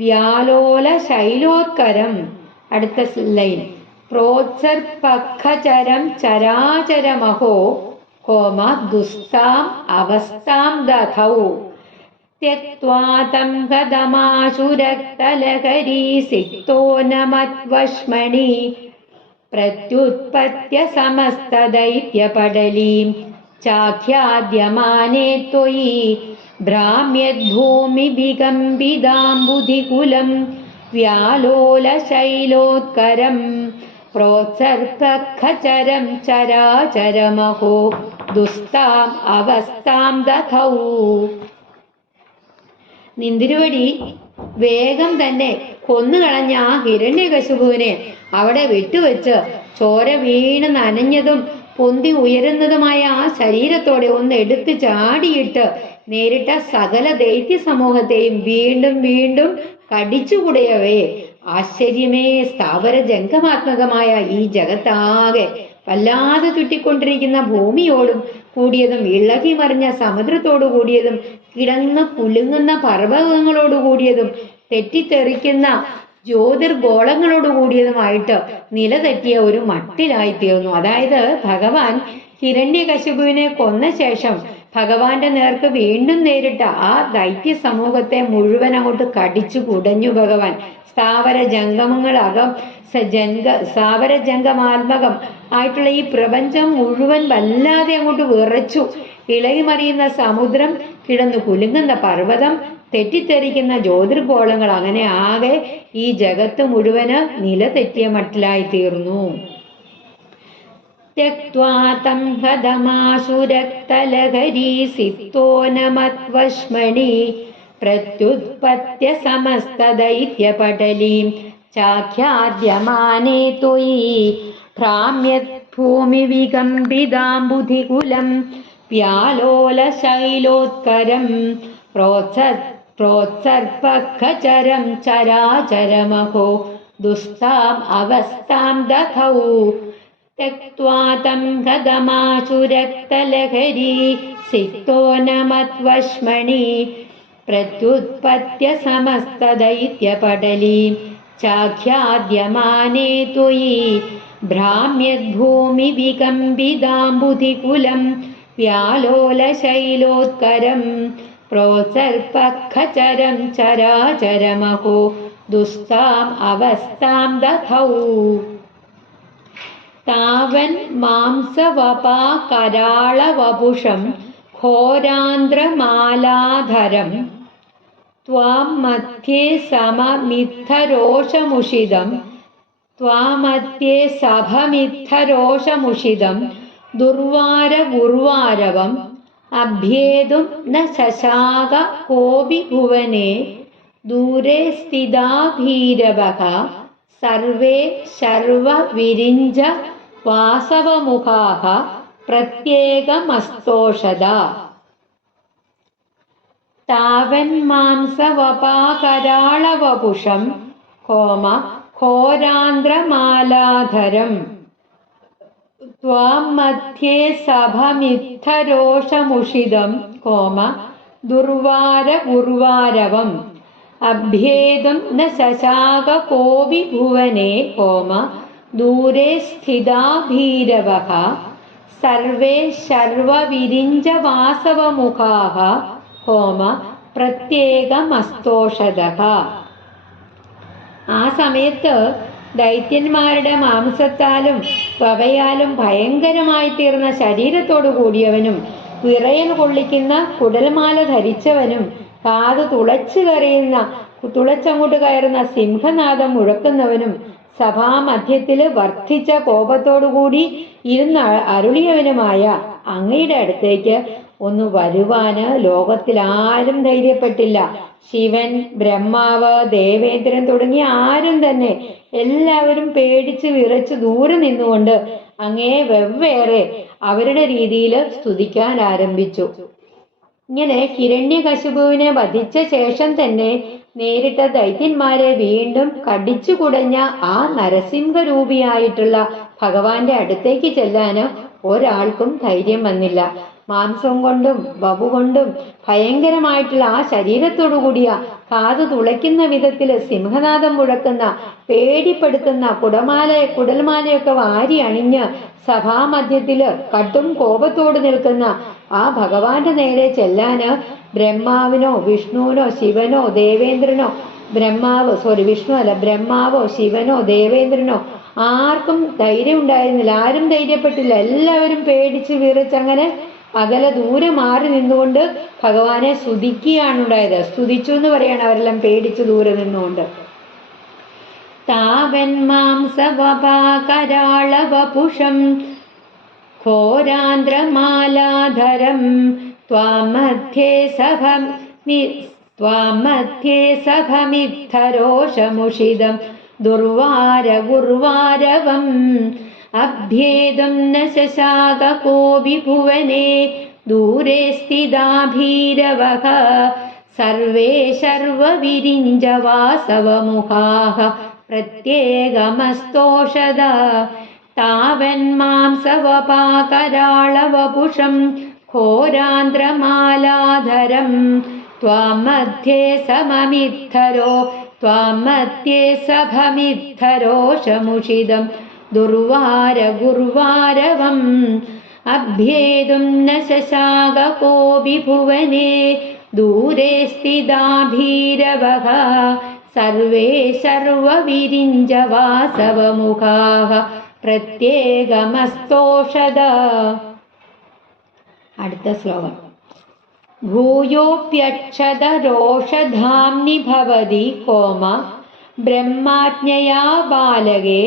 വ്യാലോല ശൈലോത്കരം. അടുത്ത ലൈൻ, പ്രോത്സർപ്പഖചരം ചരാചരമഹോ കോമ ദുസ്താം അവസ്ഥാം ദധൗ. त्यक्त्वा तं गदमाशु रक्तलहरी सिक्तोनमत् वश्मणि, प्रत्युत्पत्य समस्तदैत्यपडलीं चाख्याद्यमाने त्वयि, भ्राम्यद्भूमिविकम्पिदाम्बुधिकुलं व्यालोलशैलोत्करं, प्रोत्सर्पखचरं चराचरमहो दुस्ताम् अवस्थां दधौ. നിന്തിരുവടി വേഗം തന്നെ കൊന്നുകളഞ്ഞ ആ ഹിരണ്യകശിപുവിനെ അവിടെ വിട്ടുവെച്ച് ചോര വീണ് നനഞ്ഞതും പൊന്തി ഉയരുന്നതുമായ ആ ശരീരത്തോടെ ഒന്ന് എടുത്ത് ചാടിയിട്ട് നേരിട്ട സകല ദൈത്യ സമൂഹത്തെയും വീണ്ടും വീണ്ടും കടിച്ചുകുടയവേ. ആശ്ചര്യമേ, സ്ഥാവര ജംഗമാത്മകമായ ഈ ജഗത്താകെ വല്ലാതെ ചുറ്റിക്കൊണ്ടിരിക്കുന്ന ഭൂമിയോടും കൂടിയതും ഇളകി മറിഞ്ഞ സമുദ്രത്തോടു കൂടിയതും കിടന്ന് കുലുങ്ങുന്ന പർവ്വതങ്ങളോട് കൂടിയതും തെറ്റിത്തെറിക്കുന്ന ജ്യോതിർഗോളങ്ങളോട് കൂടിയതുമായിട്ട് നിലതെറ്റിയ ഒരു മട്ടിലായിത്തീർന്നു. അതായത് ഭഗവാൻ ഹിരണ്യകശിപുവിനെ കൊന്ന ശേഷം ഭഗവാന്റെ നേർക്ക് വീണ്ടും നേരിട്ട ആ ദൈത്യ സമൂഹത്തെ മുഴുവൻ അങ്ങോട്ട് കടിച്ചു കുടഞ്ഞു ഭഗവാൻ. സ്ഥാവര ജംഗമങ്ങളാകം സ്ഥാവര ജംഗമാത്മകം ആയിട്ടുള്ള ഈ പ്രപഞ്ചം മുഴുവൻ വല്ലാതെ അങ്ങോട്ട് വിറച്ചു. ഇളകി മറിയുന്ന സമുദ്രം, കിടന്നു കുലുങ്ങുന്ന പർവ്വതം, തെറ്റിത്തെറിക്കുന്ന ജ്യോതിർഗോളങ്ങൾ, അങ്ങനെ ആകെ ഈ ജഗത്ത് മുഴുവന് നിലതെറ്റിയ മട്ടിലായി തീർന്നു. त्यक्त्वा तं हदमाशु रक्तलहरी सिक्तोनमत् वश्मणि, प्रत्युत्पत्य समस्तदैत्यपटलीं चाख्याद्यमाने त्वयि, भ्राम्यत् भूमिविकम्पिदाम्बुधिकुलं व्यालोलशैलोत्करं, प्रोत्सर्पखचरं चराचरमहो दुस्ताम् अवस्थां दधौ त्यक्त्वा तं कदमाशु रक्तलहरी सिक्तो न मत्वश्मणि प्रत्युत्पत्य समस्तदैत्यपटलीं चाख्याद्यमाने त्वयि भ्राम्यद्भूमिविकम्पिताम्बुधिकुलं व्यालोलशैलोत्करं प्रोत्सर्पखचरं चराचरमहो दुस्ताम् अवस्थां दधौ तावन् मांसवपाकराळवपुषं घोरान्ध्रमालाधरं त्वां मध्ये सभमित्थरोषमुषिदं दुर्वारगुर्वारवम् अभ्येतुं न शशाक कोऽपि भुवने दूरे स्थिता भीरवः सर्वे शर्वविरिञ्च वासवमुखाः प्रत्येकमस्तोषदा तावन्मांसवपाकराळवपुषं घोरान्ध्रमालाधरं त्वां मध्ये सभमित्थरोषमुषिदं दुर्वारगुर्वारवम् अभ्येतुं न शशाक कोऽपि भुवने दूरे स्थिता भीरवः सर्वे शर्वविरिञ्च वासवमुखाः പ്രത്യേകമസ്തോഷതഃ. ആ സമയത്ത് ദൈത്യന്മാരുടെ മാംസത്താലും വവയാലും ഭയങ്കരമായി തീർന്ന ശരീരത്തോടു കൂടിയവനും വിറയൽ കൊള്ളിക്കുന്ന കുടൽമാല ധരിച്ചവനും കാത് തുളച്ചങ്ങോട്ട് കയറുന്ന സിംഹനാദം മുഴക്കുന്നവനും സഭാമധ്യത്തില് വർദ്ധിച്ച കോപത്തോടുകൂടി ഇരുന്ന് അരുളിയവനുമായ അങ്ങയുടെ അടുത്തേക്ക് ഒന്ന് വരുവാന് ലോകത്തിൽ ആരും ധൈര്യപ്പെട്ടില്ല. ശിവൻ, ബ്രഹ്മാവ്, ദേവേന്ദ്രൻ തുടങ്ങിയ ആരും തന്നെ എല്ലാവരും പേടിച്ച് വിറച്ച് ദൂരെ നിന്നുകൊണ്ട് അങ്ങേ വെവ്വേറെ അവരുടെ രീതിയിൽ സ്തുതിക്കാൻ ആരംഭിച്ചു. ഇങ്ങനെ ഹിരണ്യകശിപുവിനെ വധിച്ച ശേഷം തന്നെ നേരിട്ട ദൈത്യന്മാരെ വീണ്ടും കടിച്ചു കുടഞ്ഞ ആ നരസിംഹരൂപിയായിട്ടുള്ള ഭഗവാന്റെ അടുത്തേക്ക് ചെല്ലാന് ഒരാൾക്കും ധൈര്യം വന്നില്ല. മാംസം കൊണ്ടും വപു കൊണ്ടും ഭയങ്കരമായിട്ടുള്ള ആ ശരീരത്തോടു കൂടിയ കാതു തുളയ്ക്കുന്ന വിധത്തില് സിംഹനാദം മുഴക്കുന്ന പേടിപ്പെടുത്തുന്ന കുടൽമാലയൊക്കെ വാരി അണിഞ്ഞ് സഭാമധ്യത്തില് കട്ടും കോപത്തോട് നിൽക്കുന്ന ആ ഭഗവാന്റെ നേരെ ചെല്ലാന് ബ്രഹ്മാവിനോ വിഷ്ണുവിനോ ശിവനോ ദേവേന്ദ്രനോ ബ്രഹ്മാവോ ശിവനോ ദേവേന്ദ്രനോ ആർക്കും ധൈര്യം ഉണ്ടായിരുന്നില്ല. ആരും ധൈര്യപ്പെട്ടില്ല. എല്ലാവരും പേടിച്ച് വിറച്ചങ്ങനെ അകലെ ദൂരെ മാറി നിന്നുകൊണ്ട് ഭഗവാനെ സ്തുതിക്കുകയാണ് ഉണ്ടായത്. സ്തുതിച്ചു എന്ന് പറയാണ് അവരെല്ലാം പേടിച്ച് ദൂരെ നിന്നുകൊണ്ട്. താവന്മാംസവപാകരാളവപുഷം ഘോരാന്ധ്രമാലാധരം ത്വാമധ്യേ സഭമിത്ഥരോഷമുഷിതം ദുർവാരഗുർവാരവം അഭ്യേതും ന ശശാക കോപി ഭുവനെ ദൂരെ സ്ഥിതാ ഭീരവഃ സർവേ ശർവവിരിഞ്ച വാസവമുഖാഃ പ്രത്യേകമസ്തോഷത താവന്മാംസവപാകരാളവപുഷം ഘോരാന്ധ്രമാലാധരം ത്വാമധ്യേ സഭമിത്ഥരോഷമുഷിതം ദുർവാരഗുർവാരവം അഭ്യേതും ന ശശാക കോപി ഭുവനെ ദൂരെ സ്ഥിതാ ഭീരവഃ സർവേ ശർവവിരിഞ്ച വാസവമുഖാഃ പ്രത്യേകമസ്തോഷത. അടുത്ത ശ്ലോകം. ഭൂയോപ്യക്ഷത രോഷധാംനി ഭവതി കോമ ബ്രഹ്മാജ്ഞയാ ബാലകേ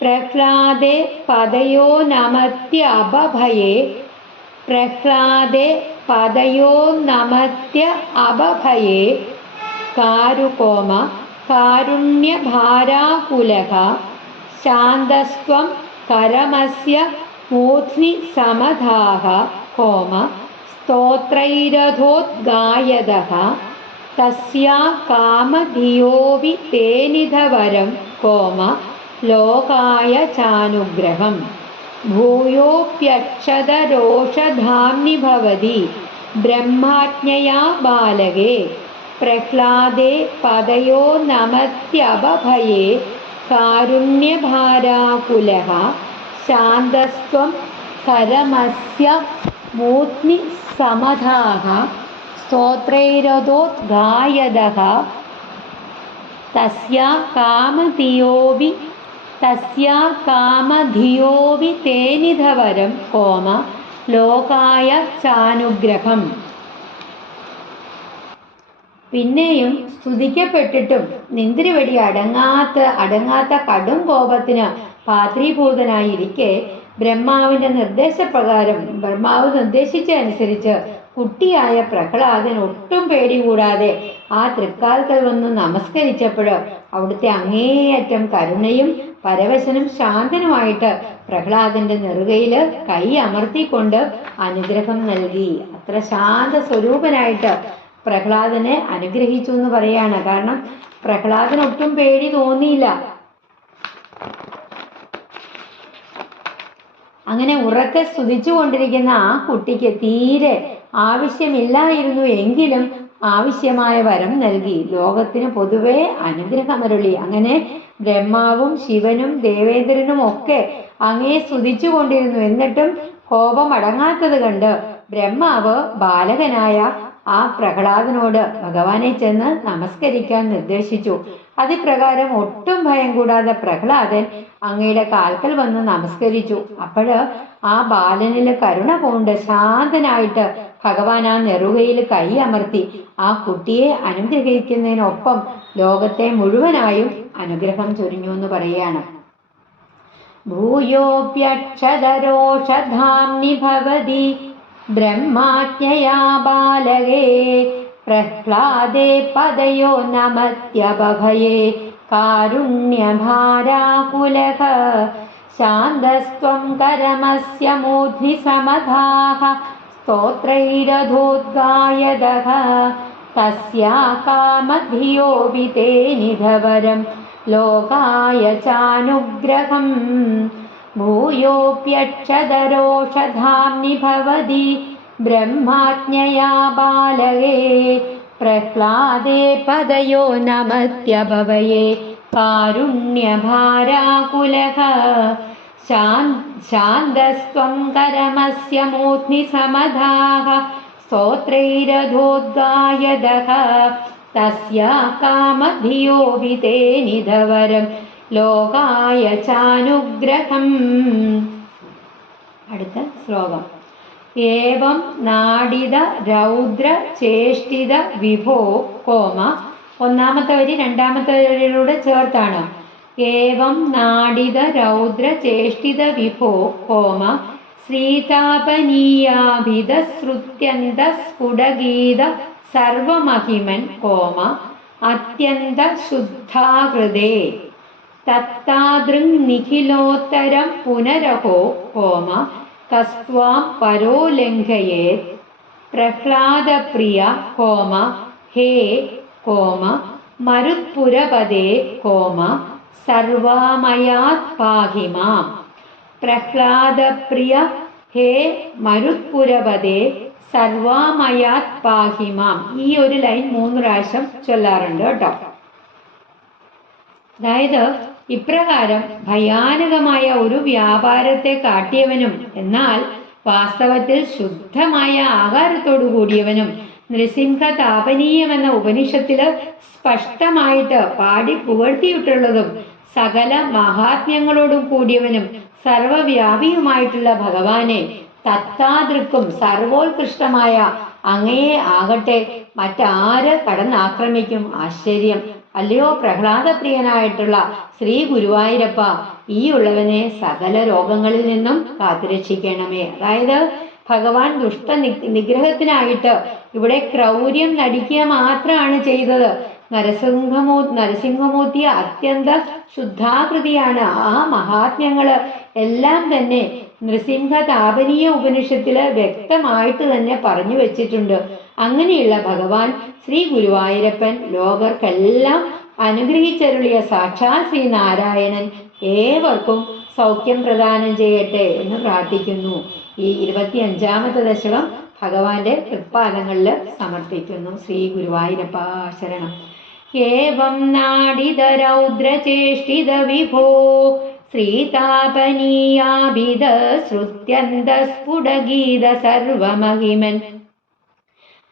പ്രഹ്ലാദേ പദയോ നമത്യ അബഭയേ കാരുകോമ കാരുണ്യഭാരാകുലഃ ശാന്തസ്ത്വം കരമസ്യ മൂർധ്നി സമധാഃ കോമ സ്തോത്രൈരഥോദ്ഗായതഃ തസ്യാ കാമധിയോവി തേനിധവരം കോമ ലോകായ ചാനുഗ്രഹം ഭൂയോപ്യക്ഷതരോഷധാംനി ഭവതി ബ്രഹ്മാജ്ഞയാ ബാലകേ പ്രഹ്ലാദേ പദയോ നമത്യഭയേ കാരുണ്യഭാരാകുലഃ ശാന്തസ്ത്വം കരമസ്യ മൂർധ്നി സമധാഃ സ്തോത്രൈരഥോദ്ഗായതഃ തസ്യാ കാമധിയോവി തേനിധവരം കോമ ലോകായ ചാനുഗ്രഹം. പിന്നെയും സ്തുതിക്കപ്പെട്ടിട്ടും നിന്തിരിവടി അടങ്ങാത്ത കടും കോപത്തിന് പാത്രീഭൂതനായിരിക്കെ ബ്രഹ്മാവിന്റെ നിർദ്ദേശപ്രകാരം ബ്രഹ്മാവ് നിർദ്ദേശിച്ച അനുസരിച്ച് കുട്ടിയായ പ്രഹ്ലാദൻ ഒട്ടും പേടി കൂടാതെ ആ തൃക്കാൽക്കൽ വന്ന് നമസ്കരിച്ചപ്പോൾ അവിടുത്തെ അങ്ങേയറ്റം കരുണയും പരവശനും ശാന്തനുമായിട്ട് പ്രഹ്ലാദന്റെ നെറുകയില് കൈ അമർത്തിക്കൊണ്ട് അനുഗ്രഹം നൽകി. അത്ര ശാന്ത സ്വരൂപനായിട്ട് പ്രഹ്ലാദനെ അനുഗ്രഹിച്ചു എന്ന് പറയാണ്. കാരണം പ്രഹ്ലാദന് ഒട്ടും പേടി തോന്നിയില്ല. അങ്ങനെ ഉറക്കെ സ്തുതിച്ചു കൊണ്ടിരിക്കുന്ന ആ കുട്ടിക്ക് തീരെ ആവശ്യമില്ലായിരുന്നു എങ്കിലും ആവശ്യമായ വരം നൽകി. ലോകത്തിന് പൊതുവെ അനുഗ്രഹമരുളി. അങ്ങനെ ബ്രഹ്മാവും ശിവനും ദേവേന്ദ്രനും ഒക്കെ അങ്ങേ സ്തുതിച്ചു കൊണ്ടിരുന്നു. എന്നിട്ടും കോപം അടങ്ങാത്തത് കണ്ട് ബ്രഹ്മാവ് ബാലകനായ ആ പ്രഹ്ലാദനോട് ഭഗവാനെ ചെന്ന് നമസ്കരിക്കാൻ നിർദ്ദേശിച്ചു. അതിപ്രകാരം ഒട്ടും ഭയം കൂടാതെ പ്രഹ്ലാദൻ അങ്ങയുടെ കാൽക്കൽ വന്ന് നമസ്കരിച്ചു. അപ്പോഴ് ആ ബാലനില് കരുണ പൂണ്ട് ശാന്തനായിട്ട് ഭഗവാൻ ആ നെറുകയിൽ കൈ അമർത്തി ആ കുട്ടിയെ അനുഗ്രഹിക്കുന്നതിനൊപ്പം ലോകത്തെ മുഴുവനായും അനുഗ്രഹം ചൊരിഞ്ഞു എന്ന് പറയാണ്. ഭൂയോപ്യക്ഷതരോഷധാംനി ഭവതി ബ്രഹ്മാജ്ഞയാ ബാലകേ പ്രഹ്ലാദേ പദയോ നമത്യഭയേ കാരുണ്യഭാരാകുലഃ ശാന്തസ്ത്വം കരമസ്യ മൂർധ്നി സമധാഃ സ്തോത്രൈരഥോദ്ഗായതഃ തസ്യാ കാമധിയോപി തേനിധവരം ലോകായ ചാനുഗ്രഹം ഭൂയോപ്യക്ഷതരോഷധാംനി ഭവതി ബ്രഹ്മാജ്ഞയാ ബാലകേ പ്രഹ്ലാദേ പദയോ നമത്യഭയേ കാരുണ്യഭാരാകുലഃ ശാന്തസ്ത്വം കരമസ്യ മൂർധ്നി സമധാഃ സ്തോത്രൈരഥോദ്ഗായതഃ തസ്യാ കാമധിയോപി തേനിധവരം ലോകായ ചാനുഗ്രഹം. അടുത്ത ശ്ലോകം. ഏവം നാടിത രൗദ്ര ചേഷ്ടിത വിഭോ കോമ. ഒന്നാമത്തെ വരി രണ്ടാമത്തെ വരിയിലൂടെ ചേർത്താണ്. ഏവം നാടിത രൗദ്ര ചേഷ്ടിത വിഭോ കോമ ശ്രീതാപനീയാഭിധ ശ്രുത്യന്ത സ്ഫുടഗീത സർവമഹിമൻ കോമ അത്യന്ത ശുദ്ധാകൃതേ തത്താദൃങ് നിഖിലോത്തരം പുനരഹോ കോമ കസ്ത്വാം പരോലംഘയേത് പ്രഹ്ലാദപ്രിയ കോമ ഹേ കോമ മരുത്പുരപദേ കോമ സർവാമയാത് പാഹി മാം. പ്രഹ്ലാദപ്രിയ ഹേ മരുത്പുരപദേ സർവാമയാത് പാഹി മാം. ഈ ഒരു ലൈൻ 3 പ്രാവശ്യം ചൊല്ലാറുണ്ട് കേട്ടോ. അതായത് ഇപ്രകാരം ഭയാനകമായ ഒരു വ്യാപാരത്തെ കാട്ടിയവനും എന്നാൽ വാസ്തവത്തിൽ ശുദ്ധമായ ആകാരത്തോടു കൂടിയവനും നൃസിംഹ താപനീയമെന്ന ഉപനിഷത്തില് സ്പഷ്ടമായിട്ട് പാടി പുകഴ്ത്തിയിട്ടുള്ളതും സകല മഹാത്മ്യങ്ങളോടും കൂടിയവനും സർവവ്യാപിയുമായിട്ടുള്ള ഭഗവാനെ തത്താദൃക്കും സർവോത്കൃഷ്ടമായ അങ്ങയെ ആകട്ടെ മറ്റാര് കടന്നാക്രമിക്കും? ആശ്ചര്യം അല്ലയോ പ്രഹ്ലാദപ്രിയനായിട്ടുള്ള ശ്രീ ഗുരുവായൂരപ്പ, ഈ ഉള്ളവനെ സകല രോഗങ്ങളിൽ നിന്നും കാത്തുരക്ഷിക്കണമേ. അതായത് ഭഗവാൻ ദുഷ്ട നിഗ്രഹത്തിനായിട്ട് ഇവിടെ ക്രൗര്യം നടിക്കുക മാത്രമാണ് ചെയ്തത്. നരസിംഹമൂർത്തി അത്യന്ത ശുദ്ധാകൃതിയാണ്. ആ മഹാത്മ്യങ്ങള് എല്ലാം തന്നെ നൃസിംഹ താപനീയ ഉപനിഷത്തില് വ്യക്തമായിട്ട് തന്നെ പറഞ്ഞു വെച്ചിട്ടുണ്ട്. അങ്ങനെയുള്ള ഭഗവാൻ ശ്രീ ഗുരുവായൂരപ്പൻ ലോകർക്കെല്ലാം അനുഗ്രഹിച്ചരുളിയ സാക്ഷാൽ ശ്രീനാരായണൻ ഏവർക്കും സൗഖ്യം പ്രദാനം ചെയ്യട്ടെ എന്ന് പ്രാർത്ഥിക്കുന്നു. ഈ 25ാമത്തെ ദശകം ഭഗവാന്റെ തൃപ്പാദങ്ങളിൽ സമർപ്പിക്കുന്നു. ശ്രീ ഗുരുവായൂരപ്പ ശരണം. ഏവം നാടിതരൗദ്രചേഷ്ടിത വിഭോ ശ്രീതാപനീയാഭിധ ശ്രുത്യന്തസ്ഫുടഗീത സർവമഹിമൻ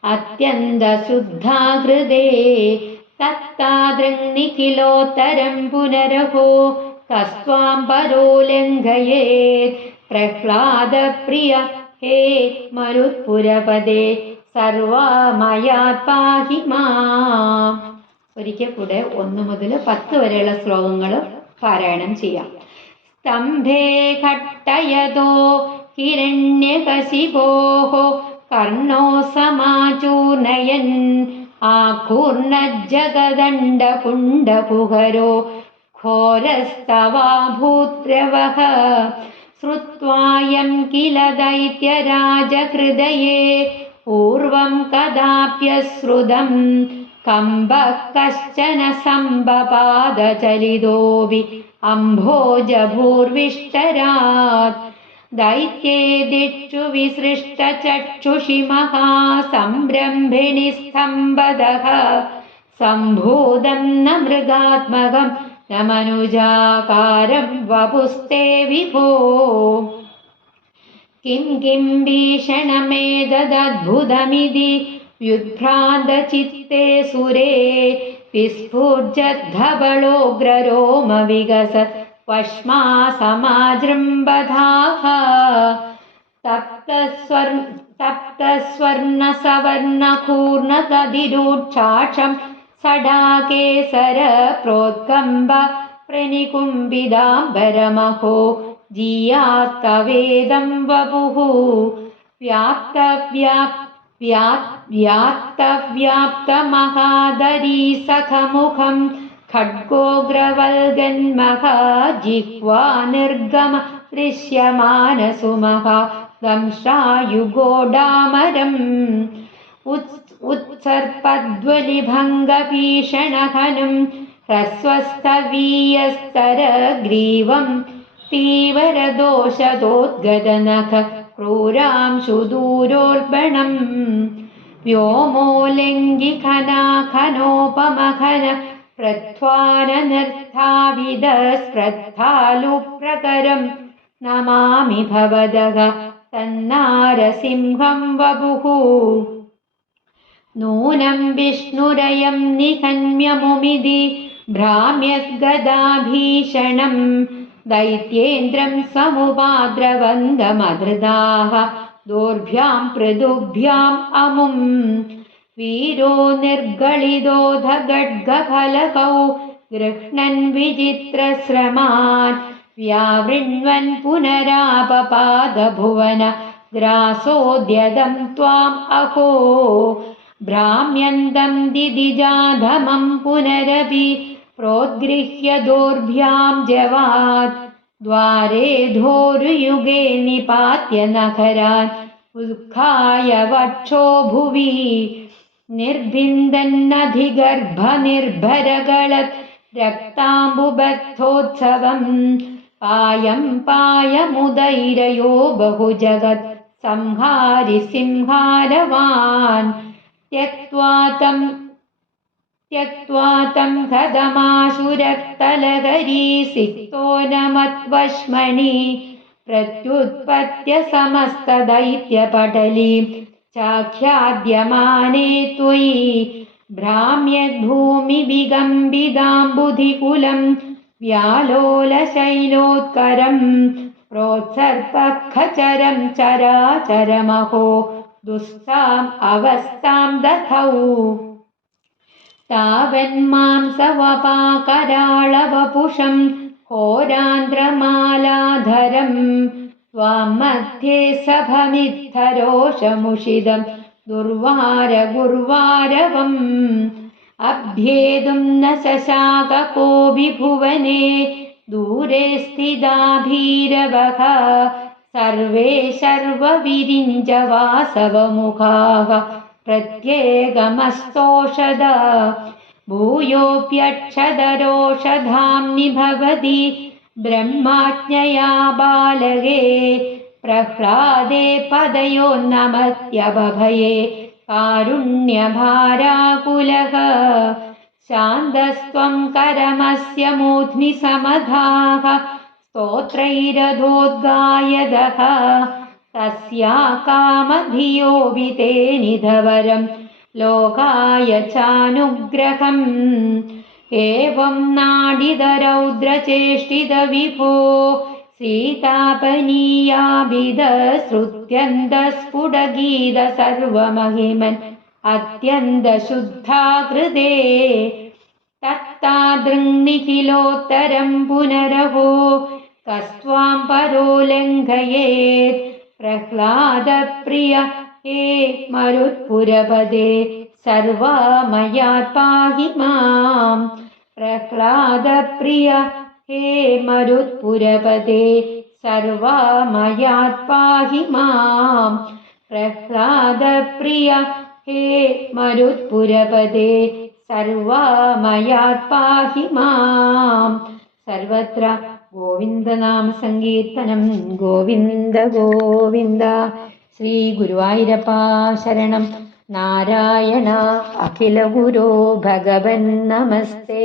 അത്യന്തശുദ്ധാകൃതേ തത്താദൃങ്നിഖിലോത്തരം പുനരഹോ കസ്ത്വാം പരോ ലംഘയേത് പ്രഹ്ലാദപ്രിയ ഹേ മരുത്പുരപദേ സർവമയാത് പാഹി മാം. ഒരിക്കൽ കൂടെ 1 മുതൽ 10 വരെയുള്ള ശ്ലോകങ്ങൾ പാരായണം ചെയ്യാം. സ്തംഭേ ഘട്ടയതോ ഹിരണ്യകശിപോഃ കർണോ സമാചൂർണയൻ ആകൂർണജ്ജഗദണ്ഡകുണ്ഡകുഹരോ ഘോരസ്തവാഭൂദ്രവഃ ശ്രുത്വായം കില ദൈത്യരാജഹൃദയേ പൂർവം കദാപ്യശ്രുതം കമ്പഃ കശ്ചന സംബപാദചലിതോപി അംഭോജഭൂർവിഷ്ടരാത് ദൈത്യേദിക്ഷു വിസൃഷ്ടചക്ഷുഷി മഹാസംരംഭിണി സ്തംഭദഃ സംഭൂതം ന മൃഗാത്മകം ന മനുജാകാരം വപുസ്തേ വിഭോ കിം കിം ഭീഷണമേതദദ്ഭുതമിതി വ്യുദ്ഭ്രാന്തചിത്തേ സുരേ വിസ്ഫുർജദ്ധബളോഗ്രരോമവികസത് വശ്മാ സമാജൃംബധാഃ തപ്തസ്വർണസവർണകൂർണതതിരൂക്ഷാക്ഷം സടാകേസര പ്രോത്കമ്പ പ്രനികുംബിതാംബരമഹോ ജീയാത്തവേദം വപുഃ വ്യാപ്തവ്യാപ്തമഹാദരീസഖമുഖം ഖഡ്ഗോഗ്രവൽഗന്മഹാജിഹ്വാ നിർഗമ ദൃശ്യമാനസുമഹ ദംശായുഗോഡാമരം ഉത്സർപ്പദ്വലിഭംഗഭീഷണഹനും ഹ്രസ്വസ്ഥവീയസ്തരഗ്രീവം തീവരദോഷതോദ്ഗതനഖ ക്രൂരാംശുദൂരോർബണം വ്യോമോലംഘിഖനാഖനോപമഖന പ്രധ്വാനനർത്ഥാവിദസ്പ്രദ്ധാലുപ്രകരം നമാമി ഭവദഃ തന്നാരസിംഹം വപുഃ നൂനം വിഷ്ണുരയം നിഹന്മ്യമുമിതി ഭ്രാമ്യദ്ഗദാഭീഷണം ദൈത്യേന്ദ്രം സമുപാദ്രവന്തമധൃതാഃ ദോർഭ്യാം പൃഥുഭ്യാം അമും വീരോ നിർഗളിതോധഗഡ്ഗഫലകൗ ഗൃഹ്ണൻ വിചിത്രശ്രമാൻ വ്യാവൃണ്വൻ പുനരാപപാദഭുവന ഗ്രാസോദ്യതം ത്വാം അഹോ ഭ്രാമ്യന്തം ദിദിജാധമം പുനരപി പ്രോദ്ഗൃഹ്യ ദോർഭ്യാം ജവാത് ദ്വാരേ ധോരുയുഗേ നിപാത്യ നഖരാൻ ഉത്ഖായ വക്ഷോ ഭുവി നിർഭിന്ദന്നധിഗർഭനിർഭരകളത് രക്താംബുബദ്ധോത്സവം പായം പായമുദൈരയോ ബഹുജഗത് സംഹാരി സിംഹാരവാൻ त्यक्त्वा तं कदमाशुरक्तलहरी सिक्तो नमत्वश्मणि प्रत्युत्पत्य समस्तदैत्यपटलीं चाख्याद्यमाने त्वयि भ्राम्यद्भूमिविगम्बिदाम्बुधिकुलं व्यालोलशैलोत्करं प्रोत्सर्पखचरं चराचरमहो दुस्साम् अवस्थां दधौ तावन्मांसवपाकराळवपुषं होरान्द्रमालाधरं त्वां मध्ये सभमिद्धरोषमुषिदं दुर्वारगुर्वारवम् अभ्येतुं न शशाक कोऽपि भुवने दूरे स्थिता भीरवः सर्वे शर्वविरिञ्च वासवमुखाः प्रत्येकमस्तोषध भूयोऽप्यक्षदरोषधाम्नि भवति ब्रह्माज्ञया बालके प्रह्लादे पदयोन्नमत्यबभये कारुण्यभाराकुलः शान्तस्त्वं करमस्य मूर्ध्नि समधाः स्तोत्रैरधोद्गायदः तस्या कामधियो विते निधवरं लोकाय चानुग्रहम् एवं नाडिदरौद्रचेष्टितविभो सीतापनीयाभिधश्रुत्यन्तस्फुटगीत सर्वमहिमन् अत्यन्तशुद्धाकृते तत्तादृङ्निखिलोत्तरं पुनरहो कस्त्वां परो लङ्घयेत् प्रह्लादप्रिय हे मरुत्पुरपदे सर्वमयात् पाहि माम् प्रह्लादप्रिय हे मरुत्पुरपदे सर्वमयात् पाहि माम् प्रह्लादप्रिय हे मरुत्पुरपदे सर्वमयात् पाहि माम् सर्वत्र गोविन्दनाम सङ्कीर्तनं गोविन्द गोविन्द श्री गुरुवायूरप्पा शरणं नारायण अखिलगुरो भगवन् नमस्ते।